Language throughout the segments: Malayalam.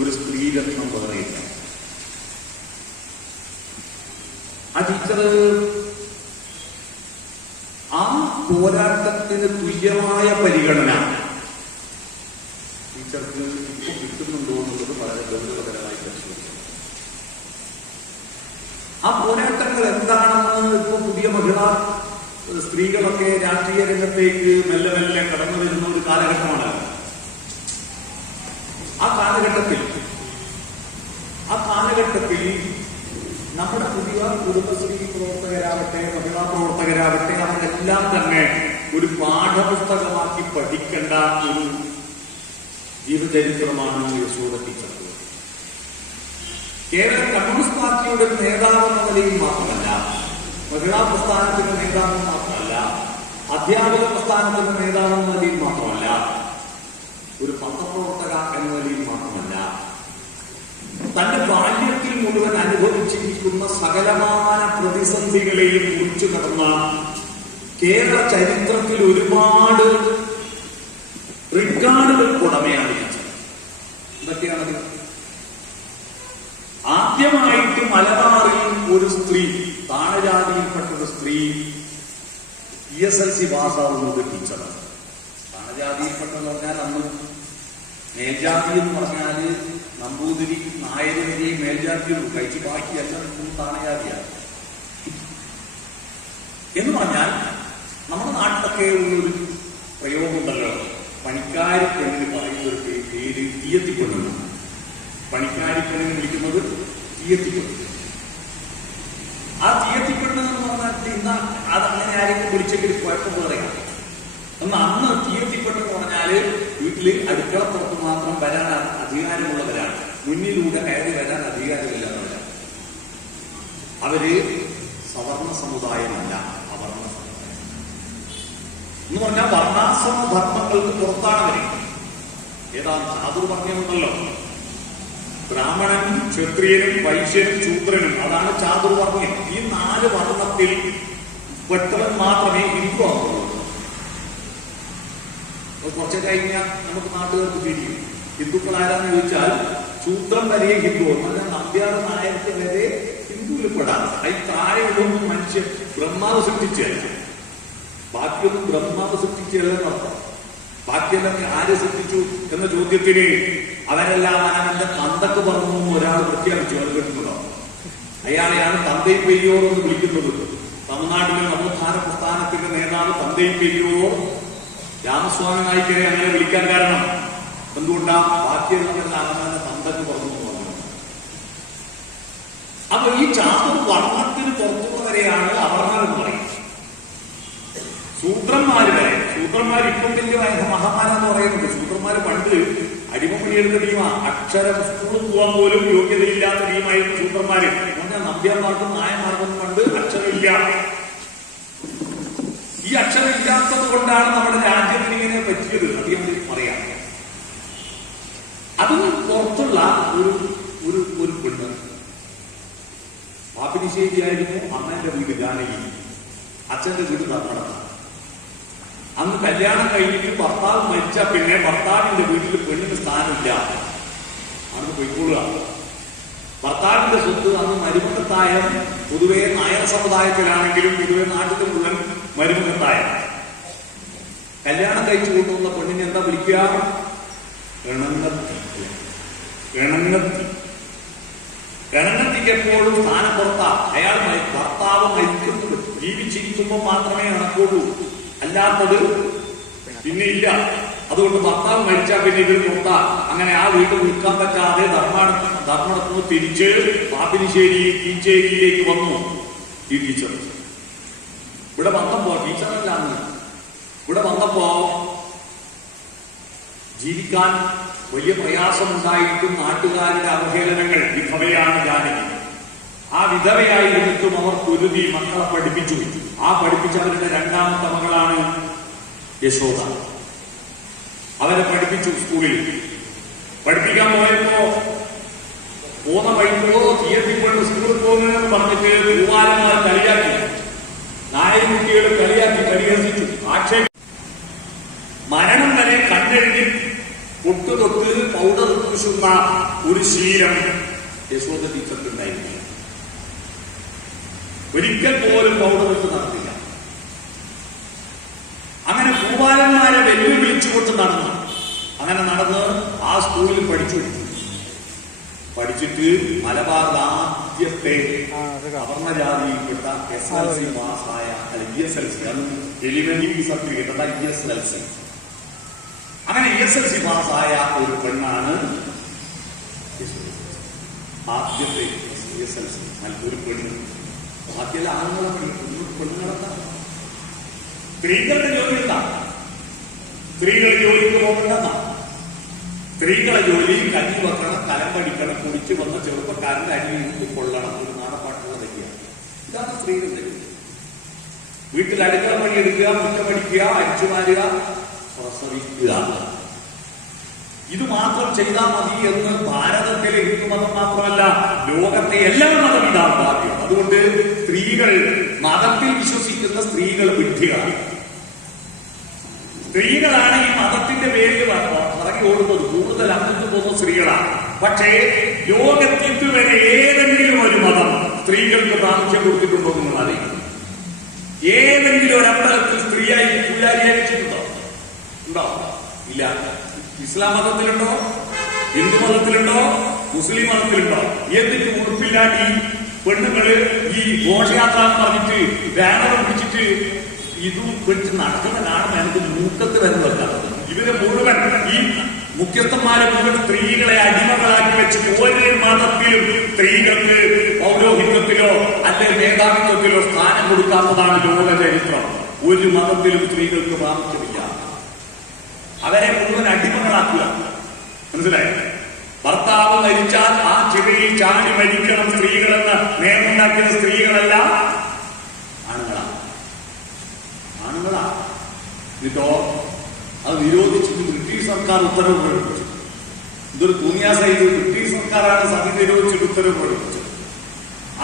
ഒരു സ്ത്രീരത്നം വേറെയില്ല. ആ ടീച്ചർ ആ പോരാട്ടത്തിന് തുല്യമായ പരിഗണന ടീച്ചർക്ക് ഇപ്പൊ കിട്ടുന്നുണ്ടോ എന്നുള്ളത് വളരെ ഗൗരവകരമായി പരിശോധിക്കണം. ആ പോരാട്ടങ്ങൾ എന്താണെന്ന് ഇപ്പൊ പുതിയ മഹിളാ സ്ത്രീകളൊക്കെ രാഷ്ട്രീയ രംഗത്തേക്ക് മെല്ലെ മെല്ലെ കടന്നു വരുന്ന ഒരു കാലഘട്ടമാണ്. ആ കാലഘട്ടത്തിൽ നമ്മുടെ പുതിയ കുടുംബശ്രീ പ്രവർത്തകരാവട്ടെ, മഹിളാ പ്രവർത്തകരാവട്ടെ, അവരെല്ലാം തന്നെ ഒരു പാഠപുസ്തകമാക്കി പഠിക്കേണ്ട ഒരു ജീവചരിത്രമാണ് യശോദ ടീച്ചർ. കേരള കമ്മ്യൂണിസ്റ്റ് പാർട്ടിയുടെ നേതാവെന്ന നിലയിൽ മാത്രമല്ല, മഹിളാ പ്രസ്ഥാനത്തിന്റെ നേതാവെന്ന് മാത്രമല്ല, അധ്യാപക പ്രസ്ഥാനത്തിന്റെ നേതാവെന്ന നിലയിൽ മാത്രമല്ല, ഒരു പത്രപ്രവർത്തക എന്ന നിലയിൽ മാത്രമല്ല, തന്റെ ബാല്യത്തിൽ മുഴുവൻ അനുഭവിച്ചിരിക്കുന്ന സകലമാന പ്രതിസന്ധികളെയും കുറിച്ചു കടന്ന കേരള ചരിത്രത്തിൽ ഒരുപാട് റിക്കാർഡുകൾക്ക് ഉടമയാണ്. എന്തൊക്കെയാണത്? ആദ്യമായിട്ട് മലബാറിൽ ഒരു സ്ത്രീ, താണജാതിയിൽപ്പെട്ട ഒരു സ്ത്രീ PSLC പാസ്സാവുന്നത് ടീച്ചറാണ്. താണജാതിയിൽപ്പെട്ടെന്ന് പറഞ്ഞാൽ അന്ന് മേൽജാതി എന്ന് പറഞ്ഞാല് നമ്പൂതിരി, നായരിന്റെ മേൽജാതിയുള്ളൂ, കഴിച്ച് ബാക്കിയെല്ലാം താണജാതിയാണ്. എന്ന് പറഞ്ഞാൽ നമ്മുടെ നാട്ടിലൊക്കെ ഉള്ളൊരു പ്രയോഗമുണ്ടല്ലോ, പണിക്കാരി പെണ്ണിന് പറയുന്ന ഒരു പേര് തീയത്തിപ്പെണ്ണു. പണിക്കാരി പെണ്ണിന് വിളിക്കുന്നത് തീയത്തിപ്പെണ്ണു. ആ തീയത്തിപ്പെണ്ണ് എന്ന് പറഞ്ഞാൽ ഇന്ന് അതങ്ങനെ ആരെങ്കിലും വിളിച്ചെങ്കിൽ കുഴപ്പം പറയാം. എന്നാൽ അന്ന് തീയത്തിപ്പെണ്ണെന്ന് പറഞ്ഞാല് വീട്ടില് അടുക്കളപ്പുറത്ത് മാത്രം വരാൻ അധികാരമുള്ളവരാണ്, മുന്നിലൂടെ കയറി വരാൻ അധികാരമില്ലാത്തവരാണ്. അവര് സവർണ സമുദായമല്ല, അവർണ സമുദായം എന്ന് പറഞ്ഞാൽ വർണ്ണാശ്രമ ധർമ്മങ്ങൾക്ക് പുറത്താണ് അവര്. ഏതാണ് ചാതുർവർണ്ണയമുണ്ടല്ലോ, ബ്രാഹ്മണനും ക്ഷത്രിയനും വൈശ്യനും ശൂദ്രനും, അതാണ് ചാതുർവർണ്ണയം. ഈ 4 വർണ്ണത്തിൽ പെട്ടവൻ മാത്രമേ ഹിന്ദു ആവുള്ളൂ. കുറച്ച് കഴിഞ്ഞാൽ നമുക്ക് നാട്ടുകാർക്ക് തിരിയും. ഹിന്ദുക്കൾ ആരാന്ന് ചോദിച്ചാൽ ശൂദ്രം വരെ ഹിന്ദു, എന്നാൽ നമ്പ്യാർ നായർക്ക് വരെ ഹിന്ദുവിൽ പെടാം. അതിൽ താഴെയുള്ളൊന്നും മനുഷ്യൻ ബ്രഹ്മാവ് സൃഷ്ടിച്ചല്ല, ബാക്കിയൊന്നും ബ്രഹ്മാവ് സൃഷ്ടിച്ചല്ലെന്ന് അർത്ഥം. ബാക്കിയെല്ലാം ആര് സൃഷ്ടിച്ചു എന്ന ചോദ്യത്തിന് അവരെല്ലാം അവനവന്റെ തന്തക്ക് പറഞ്ഞു ഒരാൾ പ്രഖ്യാപിച്ചു. അത് കേട്ടിട്ടുണ്ടോ? അയാളെയാണ് തന്തൈ പെരിയോർ എന്ന് വിളിക്കുന്നത്. തമിഴ്നാട്ടിലെ നവോത്ഥാന പ്രസ്ഥാനത്തിന്റെ നേതാവ് തന്തൈ പെരിയോർ രാമസ്വാമി നായിക്കരെ അങ്ങനെ വിളിക്കാൻ കാരണം എന്തുകൊണ്ടാ? ബാക്കിയെല്ലാം അവനവന്റെ തന്തക്ക് പറഞ്ഞു. അപ്പൊ ഈ ചാതുർവർണ്ണത്തിന് പുറത്തുള്ളവരെയാണ് അവർണർ എന്ന് പറയുന്നത്. ശൂദ്രന്മാര് വരെ, ശൂദ്രന്മാർ ഇപ്പം വലിയ മഹാമാനെന്ന് പറയുന്നുണ്ട്. ശൂദ്രന്മാര് പണ്ട് അടിമപ്പണിയെടുത്ത ടീമാ. അക്ഷരം സ്കൂളിൽ പോകാൻ പോലും യോഗ്യതയില്ലാത്ത ടീമായിരുന്നു ശൂദ്രന്മാര്. പറഞ്ഞാൽ നമ്പ്യാന്മാർക്കും നായന്മാർക്കും പണ്ട് അക്ഷരമില്ല. ഈ അക്ഷരം ഇല്ലാത്തത് കൊണ്ടാണ് നമ്മുടെ രാജ്യത്തിന് ഇങ്ങനെ പറ്റിയത്. അധികം പറയാം. അതിന് പുറത്തുള്ള ഒരു പെണ്ണ് പാപ്പിനിശ്ശേരിയായിരുന്നു അമ്മേന്റെ വീട് ജാനകി, അച്ഛന്റെ വീട് ധർമ്മടത്താണ്. അന്ന് കല്യാണം കഴിഞ്ഞിട്ട് ഭർത്താവ് മരിച്ച പിന്നെ ഭർത്താവിന്റെ വീട്ടിൽ പെണ്ണിന് സ്ഥാനമില്ല, അന്ന് പോയിക്കൊള്ളുക. ഭർത്താവിന്റെ സ്വത്ത് അന്ന് മരുമകത്തായം. പൊതുവെ നായർ സമുദായത്തിലാണെങ്കിലും പൊതുവെ നാട്ടിൽ മുഴുവൻ മരുമകത്തായം. കല്യാണം കഴിച്ചു കൊണ്ടുവന്ന പെണ്ണിനെ എന്താ വിളിക്കുക? ഗണനത്തിക്ക് എപ്പോഴും സ്ഥാനം പുറത്താ. അയാൾ ഭർത്താവ് മരിക്കുന്നത് ജീവിച്ചിരിക്കുമ്പോൾ മാത്രമേ നടക്കുള്ളൂ, അല്ലാത്തത് പിന്നെ ഇല്ല. അതുകൊണ്ട് ഭർത്താവ് മരിച്ചാൽ പിന്നെ ഇതിൽ പുറത്താ. അങ്ങനെ ആ വീട്ടിൽ നിൽക്കാൻ പറ്റാതെ ധർമ്മടത്തുനിന്ന് തിരിച്ച് പാപ്പിനിശ്ശേരി കീച്ചേരിയിലേക്ക് വന്നു ഈ ടീച്ചർ. ഇവിടെ വന്നപ്പോ ടീച്ചറല്ല, ഇവിടെ വന്നപ്പോ ജീവിക്കാൻ വലിയ പ്രയാസമുണ്ടായിട്ടും നാട്ടുകാരുടെ അവഹേളനങ്ങൾ. വിധവയാണ് ജാനകി. ആ വിധവയായിരുന്നിട്ടും അവർ പൊരുതി മക്കളെ പഠിപ്പിച്ചു. ആ പഠിപ്പിച്ചവരുടെ 2ാമത്തെ മകളാണ് യശോദ. അവരെ പഠിപ്പിച്ചു സ്കൂളിൽ. പഠിപ്പിക്കാൻ പോയപ്പോ പോന്ന വഴിക്കോ തീയത്തിക്കൊണ്ട് സ്കൂളിൽ പോകുന്നതെന്ന് പറഞ്ഞിട്ട് പൂവാലന്മാർ കളിയാക്കി, നായകുട്ടികൾ കളിയാക്കി, പരിഹസിച്ചു, ആക്ഷേപിച്ചു. മരണം വരെ കണ്ടെഴുതി പൊട്ടുതൊട്ട് പൗഡർ പൂശുന്ന ഒരു ശീലം യശോദ ടീച്ചർക്ക് ഉണ്ടായിരുന്നു. ഒരിക്കൽ പോലും പൗഡർ ഇട്ട് നടത്തില്ല. അങ്ങനെ പൂവാലന്മാരെ വെല്ലുവിളിച്ചുകൊണ്ട് നടന്നു. അങ്ങനെ നടന്ന് ആ സ്കൂളിൽ പഠിച്ചിട്ട് മലബാറിൽ ആദ്യത്തെ അവർണജാതിയിൽപ്പെട്ട SLC പാസ്സായ ESLC, എലിമെന്ററി സർട്ടിഫിക്കറ്റ്, അതാ ESLC. അങ്ങനെ ESLC പാസ്സായ ഒരു പെണ്ണാണ് ആദ്യത്തെ ESLC ഒരു പെണ്ണ്. ബാക്കിയുള്ള ആണുങ്ങളെ പെണ്ണുങ്ങളെന്താണ്? സ്ത്രീകളുടെ ജോലി എന്താണ്? സ്ത്രീകൾ ജോലിക്ക് പോകണ്ടെന്നാണ്. സ്ത്രീകളെ ജോലി കഞ്ഞി വെക്കണം, കലം പഠിക്കണം, കുടിച്ചു വന്ന ചെറുപ്പക്കാരന്റെ അരിയിൽ നിന്ന് കൊള്ളണം. ഒരു നാടപ്പാട്ടുള്ള വ്യക്തിയാണ്. ഇതാണ് സ്ത്രീകളുടെ ജോലി. വീട്ടിൽ അടുക്കള പണിയെടുക്കുക, മുറ്റമടിക്കുക, അരിച്ചുമാരുക, പ്രസവിക്കുക. ഇത് മാത്രം ചെയ്താൽ മതി എന്ന് ഭാരതത്തിലെ ഹിന്ദുമതം മാത്രമല്ല, ലോകത്തെ എല്ലാ മതവിധാനം ബാധ്യമാണ്. അതുകൊണ്ട് സ്ത്രീകൾ, മതത്തിൽ വിശ്വസിക്കുന്ന സ്ത്രീകൾ വിഡ്ഢികളാണ്. സ്ത്രീകളാണ് ഈ മതത്തിന്റെ പേരിൽ ഇറങ്ങി ഓടുന്നത്. കൂടുതൽ അങ്ങോട്ട് പോകുന്ന സ്ത്രീകളാണ്. പക്ഷേ ലോകത്തിൽ ഇതുവരെ ഏതെങ്കിലും ഒരു മതം സ്ത്രീകൾക്ക് പ്രാമുഖ്യം കൊടുത്തിട്ടുണ്ടോ നിങ്ങൾ അറിയിക്കുന്നു? ഏതെങ്കിലും ഒരു അമ്പലത്തിൽ സ്ത്രീയായി പൂജാരിയായി വെച്ചിട്ടുണ്ടോ? ഉണ്ടോ? ഇല്ല. ഇസ്ലാം മതത്തിലുണ്ടോ? ഹിന്ദു മതത്തിലുണ്ടോ? മുസ്ലിം മതത്തിലുണ്ടോ? എന്നിട്ട് ഉറപ്പില്ലാണ്ട് ഈ പെണ്ണുങ്ങള് ഈ ഘോഷയാത്ര എന്ന് പറഞ്ഞിട്ട് ബാനറും പിടിച്ചിട്ട് ഇതും പിടിച്ച് നടക്കുന്ന കാണുന്ന എനിക്ക് മൂക്കത്ത് വരുന്ന വെക്കാത്തത്. ഇവര് മുഴുവൻ ഈ മുഖ്യസ്ഥന്മാരെ മുഴുവൻ സ്ത്രീകളെ അടിമകളാക്കി വെച്ചിട്ട് ഒരു മതത്തിലും സ്ത്രീകൾക്ക് പൗരോഹിത്യത്തിലോ അല്ലെങ്കിൽ മേധാവിത്വത്തിലോ സ്ഥാനം കൊടുക്കാത്തതാണ് ലോക ചരിത്രം. ഒരു മതത്തിലും സ്ത്രീകൾക്ക് പ്രാമുഖ്യമില്ല. അവരെ മുഴുവൻ അടിമകളാക്കുക. മനസ്സിലായി? ഭർത്താവ് മരിച്ചാൽ ആ ചിതയിൽ ചാടി മരിക്കണം സ്ത്രീകളെന്ന് നിയമമുണ്ടാക്കിയ സ്ത്രീകളല്ല, ആണുങ്ങളാണ്. എന്നിട്ടോ അത് നിരോധിച്ചിട്ട് ബ്രിട്ടീഷ് സർക്കാർ ഉത്തരവ് പ്രകടിപ്പിച്ചു. ഇതൊരു തുനിയാസൈത് ബ്രിട്ടീഷ് സർക്കാരാണ് സതി നിരോധിച്ചിട്ട് ഉത്തരവ് പ്രകടിപ്പിച്ചത്.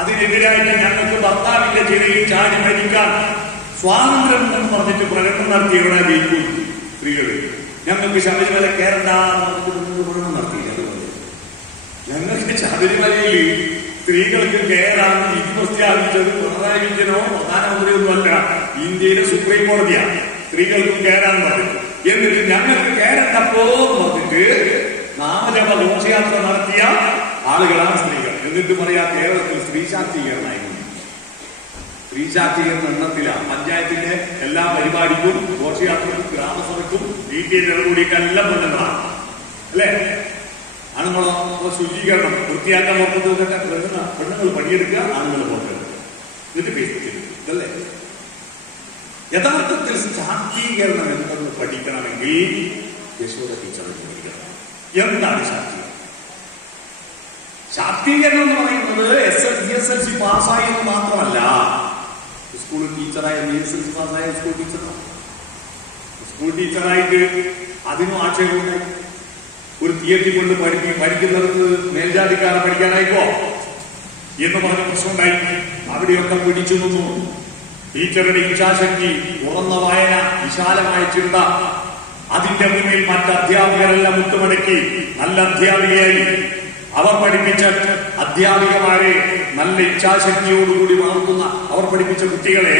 അതിനെതിരായിട്ട് ഞങ്ങൾക്ക് ഭർത്താവിന്റെ ചിതയിൽ ചാടി മരിക്കാൻ സ്വാതന്ത്ര്യം എന്ന് പറഞ്ഞിട്ട് പ്രകടനം നടത്തിയവരാ ജയിക്കും സ്ത്രീകള്. ഞങ്ങൾക്ക് ശബരിമല കയറണ്ട പ്രകടനം നടത്തിയില്ല. അതുപോലെ ഞങ്ങൾക്ക് ശബരിമലയിൽ സ്ത്രീകൾക്ക് കയറാൻ ഇത് പ്രഖ്യാപിച്ചത് പിണറായി വിജയനോ പ്രധാനമന്ത്രിയൊന്നുമല്ല, ഇന്ത്യയിലെ സുപ്രീം കോടതിയാണ്. സ്ത്രീകൾക്കും കയറാൻ പറഞ്ഞു. എന്നിട്ട് ഞങ്ങൾക്ക് കയറണ്ടപ്പോ പറഞ്ഞിട്ട് നാമജപ ഘോഷയാത്ര നടത്തിയ ആളുകളാണ് സ്ത്രീകൾ. എന്നിട്ട് പറയാ കേരളത്തിൽ സ്ത്രീ ശാക്തീകരണമായിരുന്നു. സ്ത്രീ ശാക്തീകരണ എണ്ണത്തിലാണ് പഞ്ചായത്തിന്റെ എല്ലാ പരിപാടിക്കും ഘോഷയാത്രക്കും ഗ്രാമസഭയ്ക്കും വീട്ടിൽ കൂടിയൊക്കെ എല്ലാം പെണ്ണുങ്ങളാണ്. അല്ലേ? ആണുങ്ങളോ ശുചീകരണം വൃത്തിയാക്കാൻ നോക്കുന്നതൊക്കെ പെണ്ണുങ്ങൾ പണിയെടുക്കുക, ആണുങ്ങൾ നോക്കുക. എന്നിട്ട് ഇതല്ലേ യഥാർത്ഥത്തിൽ ശാക്തീകരണം എന്തെന്ന് പഠിക്കണമെങ്കിൽ യശോദ ടീച്ചറെ പഠിക്കണം. എന്താണ് ശാക്തീകരണം? ശാക്തീകരണം എന്ന് പറയുന്നത് ESLC പാസ്സായി എന്ന് മാത്രമല്ല, സ്കൂൾ ടീച്ചറായ ESLC പാസ്സായ സ്കൂൾ ടീച്ചറാണ്. സ്കൂൾ ടീച്ചറായിട്ട് അതിനും ആക്ഷേപമുണ്ടായി. ഒരു തിയേറ്ററിൽ കൊണ്ട് പഠിക്കുന്നവർക്ക് മേൽജാതിക്കാരെ പഠിക്കാനായിക്കോ എന്ന് പറഞ്ഞ പ്രശ്നമുണ്ടായി. അവിടെയൊക്കെ പിടിച്ചു നിന്നു. ടീച്ചറുടെ ഇച്ഛാശക്തി, തുറന്ന വായന, വിശാലമായ ചിന്ത, അതിന്റെ മുന്നിൽ മറ്റ് അധ്യാപകരെല്ലാം മുട്ടുമടക്കി നല്ല അധ്യാപികയായി അവർ പഠിപ്പിച്ച അധ്യാപികമാരെ നല്ല ഇച്ഛാശക്തിയോടുകൂടി വളർത്തുന്ന, അവർ പഠിപ്പിച്ച കുട്ടികളെ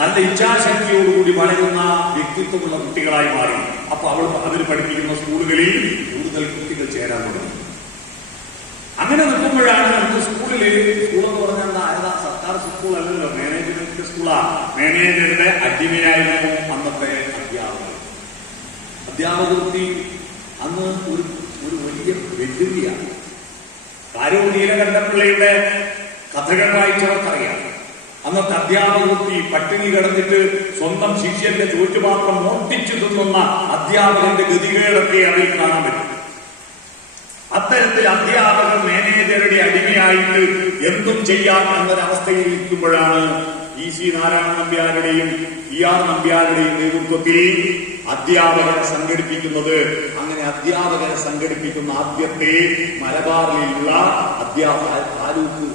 നല്ല ഇച്ഛാശക്തിയോടുകൂടി വളരുന്ന വ്യക്തിത്വമുള്ള കുട്ടികളായി മാറി. അപ്പൊ അവർ പഠിപ്പിക്കുന്ന സ്കൂളുകളിൽ കൂടുതൽ കുട്ടികൾ ചേരാൻ തുടങ്ങി. അങ്ങനെ നിൽക്കുമ്പോഴാണ് നമുക്ക് സ്കൂളെന്ന് പറഞ്ഞാൽ ആയതാ സർക്കാർ സ്കൂൾ അല്ലല്ലോ, മാനേജ്മെന്റ് സ്കൂളാ. മാനേജറുടെ അടിമയായിരുന്നു അന്നത്തെ അധ്യാപകവൃത്തി. അന്ന് ഒരു വലിയ വെല്ലുവിളിയാണ്. കാരൂർ നീലകണ്ഠപിള്ളയുടെ കഥകൾ വായിച്ചവർക്കറിയാം. അന്നത്തെ അധ്യാപകവൃത്തി പട്ടിണി കിടന്നിട്ട് സ്വന്തം ശിഷ്യന്റെ ചോറ്റുപാത്രം മോട്ടിച്ചു തിന്നുന്ന അധ്യാപകന്റെ ഗതികേടൊക്കെ അതിൽ കാണാൻ പറ്റും. അത്തരത്തിൽ അധ്യാപകർ മാനേജറുടെ അടിമയായിട്ട് എന്തും ചെയ്യാം എന്നൊരവസ്ഥയിൽ ഇരിക്കുമ്പോഴാണ് EC നാരായണ നമ്പ്യാരുടെയും ER നമ്പ്യാരുടെയും നേതൃത്വത്തിൽ അധ്യാപകരെ സംഘടിപ്പിക്കുന്നത്. അങ്ങനെ അധ്യാപകരെ സംഘടിപ്പിക്കുന്ന ആദ്യത്തെ മലബാറിലുള്ള താലൂക്ക്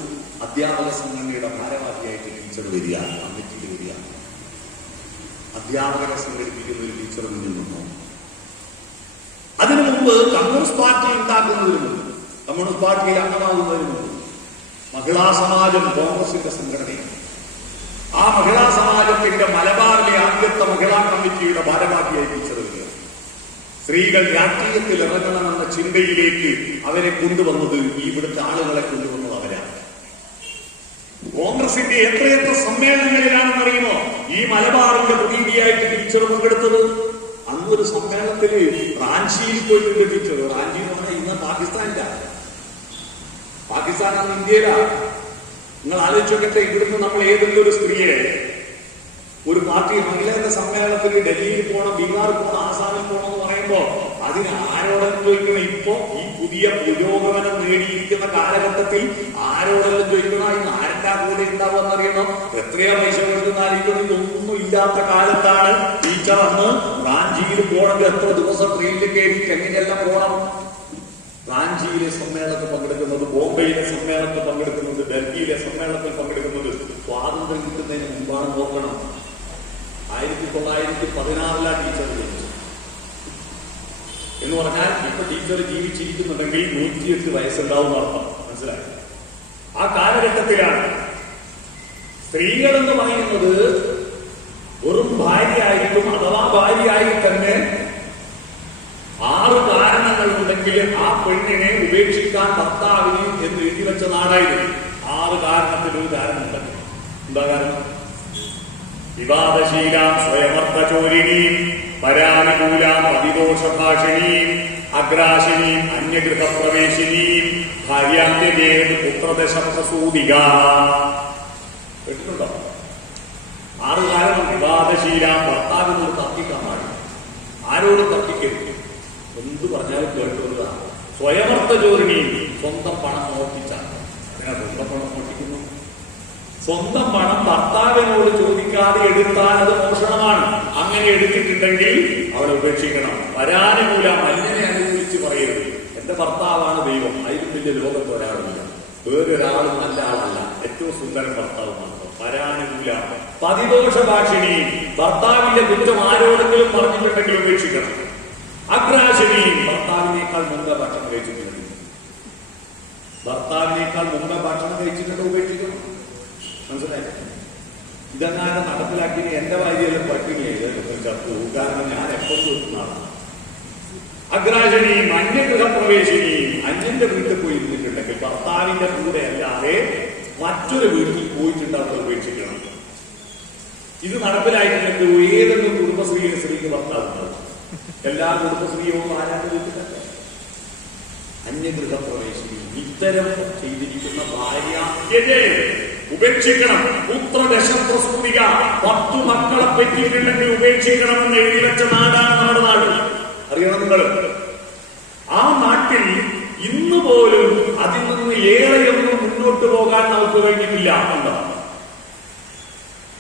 അധ്യാപക സംഘടനയുടെ ഭാരവാഹിയായിട്ട് ടീച്ചർ വരികയാണ്, കമ്മിറ്റിയിൽ വരികയാണ്. അധ്യാപകരെ സംഘടിപ്പിക്കുന്ന ഒരു ടീച്ചർ മുന്നിൽ നിന്നു. അതിനു മുമ്പ് കമ്മ്യൂണിസ്റ്റ് പാർട്ടി ഉണ്ടാക്കുന്നതിന് മുമ്പ്, കമ്മ്യൂണിസ്റ്റ് പാർട്ടിയിൽ അംഗമാകുന്നതിന് മുമ്പ് മഹിളാ സമാജം കോൺഗ്രസിന്റെ സംഘടനയാണ്. ആ മഹിളാ സമാജത്തിന്റെ മലബാറിലെ ആദ്യത്തെ മഹിളാ കമ്മിറ്റിയുടെ ഭാരവാഹിയായി ടീച്ചറുകൾ സ്ത്രീകൾ രാഷ്ട്രീയത്തിൽ ഇറങ്ങണമെന്ന ചിന്തയിലേക്ക് അവരെ കൊണ്ടുവന്നത്, ഇവിടുത്തെ ആളുകളെ കൊണ്ടുവന്നത് അവരാണ്. കോൺഗ്രസിന്റെ എത്രയെത്ര സമ്മേളനങ്ങളിലാണെന്നറിയുമോ ഈ മലബാറിന്റെ പ്രതിനിധിയായിട്ട് ടീച്ചർ പങ്കെടുത്തത്? അന്നൊരു സമ്മേളനത്തില് റാഞ്ചിയിൽ പോയിട്ടുണ്ട് ടീച്ചർ. റാഞ്ചി എന്ന് പറഞ്ഞാൽ ഇന്ന് പാകിസ്ഥാനാണ്, ഇന്ത്യയിലാണ്. നിങ്ങൾ ആലോചിച്ചോക്കട്ടെ, ഇവിടുന്ന് നമ്മൾ ഏതെങ്കിലും ഒരു സ്ത്രീയെ ഒരു പാർട്ടി മഹിളയുടെ സമ്മേളനത്തിൽ ഡൽഹിയിൽ പോകണം, ബീഹാറിൽ പോകണം, ആസാമിൽ പോകണം എന്ന് പറയുമ്പോ അതിന് ആരോടെല്ലാം ചോദിക്കണം? ഇപ്പൊ ഈ പുതിയ പുരോഗമനം നേടിയിരിക്കുന്ന കാലഘട്ടത്തിൽ ആരോടെല്ലാം ചോദിക്കണം? ഇന്ന് ആരുടെ കൂടെ ഉണ്ടാവുമെന്ന് അറിയണം, എത്രയാ പൈസ കൊടുക്കുന്നതായിരിക്കണം. ഇതൊന്നും ഇല്ലാത്ത കാലത്താണ് ടീച്ചർ അന്ന് റാഞ്ചിയിൽ പോകണമെങ്കിൽ എത്ര ദിവസം ട്രെയിനിൽ കയറിയിട്ട് എങ്ങനെയെല്ലാം പോകണം. റാഞ്ചിയിലെ സമ്മേളനത്തിൽ പങ്കെടുക്കുന്നത്, ബോംബെയിലെ സമ്മേളനത്തിൽ പങ്കെടുക്കുന്നത്, ഡൽഹിയിലെ സമ്മേളനത്തിൽ പങ്കെടുക്കുന്നത് സ്വാതന്ത്ര്യം കിട്ടുന്നതിന് മുമ്പാണ്. നോക്കണം, 1916 ടീച്ചർ ജനിച്ചു എന്ന് പറഞ്ഞാൽ ഇപ്പൊ ടീച്ചർ ജീവിച്ചിരിക്കുന്നുണ്ടെങ്കിൽ 108 വയസ്സുണ്ടാവും അർത്ഥം. മനസ്സിലായി? ആ കാലഘട്ടത്തിലാണ് സ്ത്രീകൾ എന്ന് പറയുന്നത് വെറും ഭാര്യയായിട്ടും അഥവാ ഭാര്യയായി തന്നെ 6 കാരണങ്ങൾ ഉണ്ടെങ്കിൽ ആ പെണ്ണിനെ ഉപേക്ഷിക്കാൻ ഭർത്താവിന് എന്ന് എഴുതി വെച്ച നാടായിരുന്നു. 6 കാരണത്തിലൊരു കാരണമുണ്ട്. എന്താ കാരണം? വിവാദശീലാം സ്വയമർത്ഥചോരിണീം പരാനുകൂലാം അതിദോഷഭാഷിണീം അഗ്രാശിനീം അന്യഗൃഹപ്രവേശിനീം ഭാര്യാന്ത്യജേത് പുത്രദശപ്രസൂതിക. കേട്ടിട്ടുണ്ടോ? 6 കാരണം. വിവാദശീലാം, ഭർത്താവിനോട് തർക്കിക്കാൻ പാടില്ല, ആരോടും തർക്കിക്കരുത്, എന്ത് പറഞ്ഞാലും കേൾക്കുന്നതാണ്. സ്വയമർത്ഥചോരിണീം, സ്വന്തം പണം മോഷ്ടിച്ചാണ്. സ്വന്തം പണം മോഷ്ടിക്കുന്നു. സ്വന്തം പണം ഭർത്താവിനോട് ചോദിക്കാതെ എടുത്താൽ അത് മോഷണമാണ്. അങ്ങനെ എടുത്തിട്ടുണ്ടെങ്കിൽ അവളെ ഉപേക്ഷിക്കണം. പരാനുകൂലം, അന്യനെ അനുകൂലിച്ച് പറയരുത്. എന്റെ ഭർത്താവാണ് ദൈവം, അതിലും വലിയ ലോകത്ത് ഒരാളില്ല, വേറൊരാളും നല്ല ആളല്ല, ഏറ്റവും സുന്ദരൻ ഭർത്താവുമാണ്. പരാനുകൂല. പതിദോഷഭാഷിണി, ഭർത്താവിന്റെ കുറ്റം ആരോടെങ്കിലും പറഞ്ഞിട്ടുണ്ടെങ്കിൽ ഉപേക്ഷിക്കണം. അഗ്രാശിനി, ഭർത്താവിനേക്കാൾ മുമ്പ് ഭക്ഷണം കഴിച്ചിട്ടുണ്ട്, ഭർത്താവിനേക്കാൾ മുമ്പ് ഭക്ഷണം കഴിച്ചിട്ടുണ്ട്, ഉപേക്ഷിക്കണം. മനസ്സിലായി? ഇതെങ്ങാനും നടപ്പിലാക്കിയത് എന്റെ ഭാര്യയെല്ലാം പട്ടിണിയായി ചത്തു, കാരണം ഞാൻ എപ്പോൾ തീർക്കുന്നതാണ്. അഗ്രാശിനിയും അന്യഗൃഹപ്രവേശിനിയും, അന്യന്റെ വീട്ടിൽ പോയി ഇരുന്നിട്ടുണ്ടെങ്കിൽ ഭർത്താവിന്റെ കൂടെ അല്ലാതെ മറ്റൊരു വീട്ടിൽ പോയിട്ടുണ്ട്, അവർ ഉപേക്ഷിക്കണം. ഇത് നടപ്പിലായിട്ടുണ്ടെങ്കിൽ ഏതെങ്കിലും കുടുംബശ്രീയിലെ സ്ത്രീക്ക് ഭർത്താവുണ്ടാവും. എല്ലാ കുടുംബശ്രീയും ആരാന്റെ വീട്ടിലല്ല. അന്യഗൃഹപ്രവേശിനി, ഇത്തരം ചെയ്തിരിക്കുന്ന ഭാര്യ ഉപേക്ഷിക്കണം. പുത്രദശപ്രസൂതിക, 10 മക്കളെ പറ്റിയിട്ടുണ്ടെങ്കിൽ ഉപേക്ഷിക്കണമെന്ന് എഴുതി വെച്ച നാടാണ് നമ്മുടെ നാട്. അറിയണം നിങ്ങൾ, ആ നാട്ടിൽ ഇന്ന് പോലും അതിൽ നിന്ന് ഏറെയൊന്നും മുന്നോട്ട് പോകാൻ നമുക്ക് കഴിഞ്ഞിട്ടില്ല. എന്താ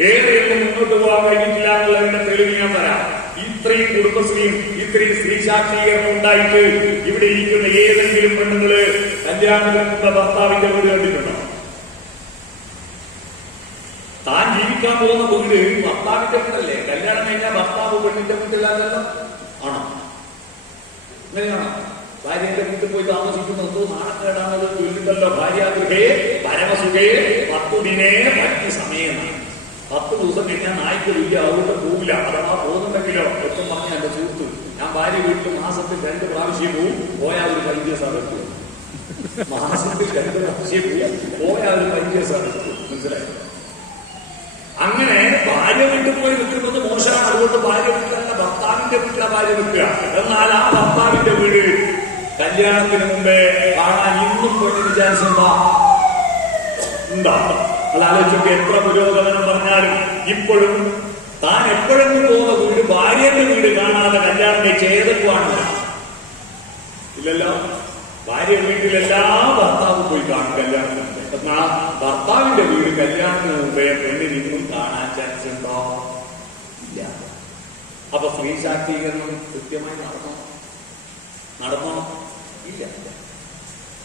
ഏറെയൊന്നും മുന്നോട്ട് പോകാൻ കഴിഞ്ഞിട്ടില്ല എന്നുള്ളതിന്റെ തെളിവ് ഞാൻ തരാം. ഇത്രയും കുടുംബശ്രീയും ഇത്രയും സ്ത്രീ ശാക്തീകരണം ഉണ്ടായിട്ട് ഇവിടെ ഇരിക്കുന്ന ഏതെങ്കിലും പെണ്ണുങ്ങള് കല്യാണത്തിന്റെ ഭർത്താവിന്റെ വീട് കണ്ടിട്ടുണ്ടോ? താൻ ജീവിക്കാൻ പോകുന്ന വീട് ഭർത്താവിന്റെ വീടല്ലേ? കല്യാണം കഴിഞ്ഞാൽ ഭർത്താവ് പെണ്ണിന്റെ വീട്ടിലല്ലോ ആണോ? അങ്ങനെയാണോ? ഭാര്യന്റെ വീട്ടിൽ പോയി താമസിക്കുന്നത് നാണക്കേടാണത് ചൊല്ലിട്ടല്ലോ. ഭാര്യാഗൃഹേ പരമസുഖേ 10 ദിനേ മറ്റ് സമയമാണ്. 10 ദിവസം കഴിഞ്ഞാൽ നായ്ക്ക് വലിയ അതുകൊണ്ട് പോവില്ല. അഥവാ പോകുന്നുണ്ടെങ്കിലോ ഒട്ടും പറഞ്ഞ എന്റെ സുഹൃത്ത്, ഞാൻ ഭാര്യ വീട്ടിൽ മാസത്തിൽ 2 പ്രാവശ്യം പോവും, പോയാൽ ഒരു 5 ദിവസം എടുക്കും. മാസത്തിൽ 2 പ്രാവശ്യം പോയാൽ ഒരു 5 ദിവസം എടുക്കും. മനസ്സിലായി? അങ്ങനെ ഭാര്യ വീട്ടിൽ പോയി നിൽക്കുന്നത് മോശമാണ്. അതുകൊണ്ട് ഭാര്യ വീട്ടിലല്ല, ഭർത്താവിന്റെ വീട്ടിലെ ഭാര്യ നിൽക്കുക. എന്നാൽ ആ ഭർത്താവിന്റെ വീട് കല്യാണത്തിന് മുമ്പേ കാണാൻ ഇന്നും പെണ്ണിന് ചാൻസ് ഉണ്ടാ? അതാലോചിച്ചൊക്കെ എത്ര പുരോഗമനം പറഞ്ഞാലും ഇപ്പോഴും താൻ എപ്പോഴെങ്കിലും പോകുന്ന വീട് ഭാര്യന്റെ വീട് കാണാതെ കല്യാണം കഴിച്ച് ഏതൊക്കെയാണ്? ഇല്ലല്ലോ. ഭാര്യ വീട്ടിലെല്ലാ ഭർത്താവും പോയി കാണും കല്യാണത്തിന് മുമ്പേ. എന്നാ ഭർത്താവിന്റെ വീട് കല്യാണത്തിന് മുമ്പേ പെണ്ണിന് ഇന്നും കാണാൻ ചാൻസ് ഉണ്ടോ? ഇല്ല. അപ്പൊ സ്ത്രീ ശാക്തീകരണം കൃത്യമായി നടന്നോ? ഇല്ല.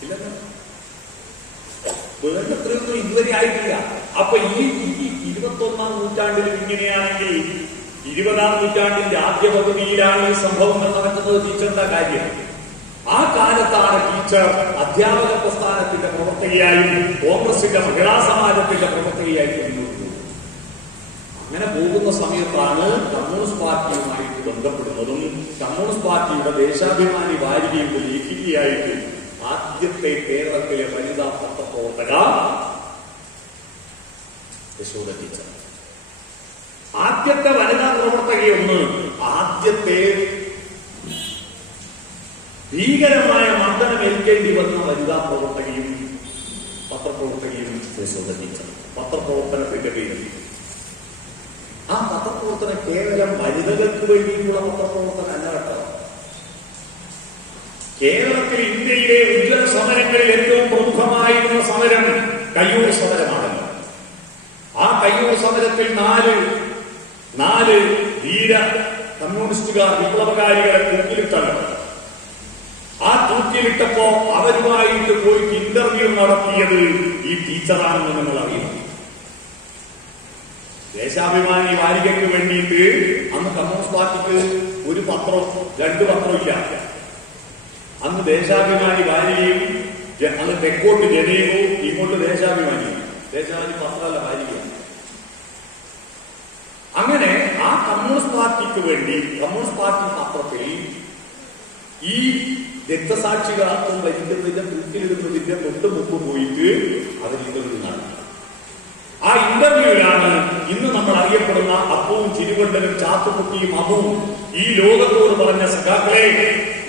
ഇല്ലല്ലോ. വേണ്ടത്രയൊന്നും ഇതുവരെ ആയിട്ടില്ല. അപ്പൊ ഈ 21-ാം നൂറ്റാണ്ടിലും ഇങ്ങനെയാണെങ്കിൽ 20-ാം നൂറ്റാണ്ടിന്റെ ആദ്യ പകുതിയിലാണ് ഈ സംഭവങ്ങൾ നടക്കുന്നത്. ടീച്ചറുടെ കാര്യം ആ കാലത്താണ് ടീച്ചർ അധ്യാപക പ്രസ്ഥാനത്തിന്റെ പ്രവർത്തകയായും കോൺഗ്രസിന്റെ മഹിളാ സമാജത്തിന്റെ പ്രവർത്തകയായും മുന്നോട്ട് പോകുന്നത്. അങ്ങനെ പോകുന്ന സമയത്താണ് കമ്മ്യൂണിസ്റ്റ് പാർട്ടിയുമായിട്ട് ബന്ധപ്പെടുന്നതും കമ്മ്യൂണിസ്റ്റ് പാർട്ടിയുടെ ദേശാഭിമാനി വാരികയുടെ ലേഖികയായിട്ട് ആദ്യത്തെ കേരളത്തിലെ വനിതാ പത്രപ്രവർത്തക യശോദ ടീച്ചർ. ആദ്യത്തെ വനിതാ പ്രവർത്തകയൊന്ന് ആദ്യത്തെ ഭീകരമായ മർദ്ദനം ഏൽക്കേണ്ടി വന്ന വനിതാ പ്രവർത്തകയും പത്രപ്രവർത്തകയും യശോദ ടീച്ചർ. പത്രപ്രവർത്തനത്തിന്റെ പേരിൽ ആ പത്രപ്രവർത്തനം കേവലം വനിതകൾക്ക് വേണ്ടിയിട്ടുള്ള പത്രപ്രവർത്തനം അല്ല കേട്ടോ. കേരളത്തിൽ ഇന്ത്യയിലെ ഉജ്ജ്വല സമരങ്ങളിൽ ഏറ്റവും പ്രമുഖമായിരുന്ന സമരം കയ്യൂർ സമരമാണല്ലോ. ആ കയ്യൂർ സമരത്തിൽ നാല് ധീര കമ്മ്യൂണിസ്റ്റുകാർ വിപ്ലവകാരികളെ തൂക്കിലിട്ടല്ലോ. ആ തൂക്കിലിട്ടപ്പോ അവരുമായിട്ട് പോയിട്ട് ഇന്റർവ്യൂ നടത്തിയത് ഈ ടീച്ചറാണെന്ന് നിങ്ങൾ അറിയണം. ദേശാഭിമാനി വാരികയ്ക്ക് വേണ്ടിയിട്ട് അന്ന് കമ്മ്യൂണിസ്റ്റ് പാർട്ടിക്ക് ഒരു പത്രം 2 പത്രം ഇല്ല. അന്ന് ദേശാഭിമാനി വാരികയും അന്ന് തെക്കോട്ട് ജനീയവും ഇങ്ങോട്ട് ദേശാഭിമാനിയും. ദേശാഭിമാനി പത്രമല്ല, വാരികയാണ്. അങ്ങനെ ആ കമ്മ്യൂണിസ്റ്റ് പാർട്ടിക്ക് വേണ്ടി കമ്മ്യൂണിസ്റ്റ് പാർട്ടി പത്രത്തിൽ ഈ രക്തസാക്ഷികളാക്കും വരിക്കുന്നതിന്റെ തൂക്കിലിടുന്നതിന്റെ തൊട്ട് പോയിട്ട് അവർ ഇന്റർവ്യൂ നടത്തി. ആ ഇന്റർവ്യൂവിലാണ് ഇന്ന് നമ്മൾ അറിയപ്പെടുന്ന അപ്പവും ചിരുവണ്ടനും ചാത്തുകുട്ടിയും അബുവും ഈ ലോകത്തോട് പറഞ്ഞ സഖാക്കളെ,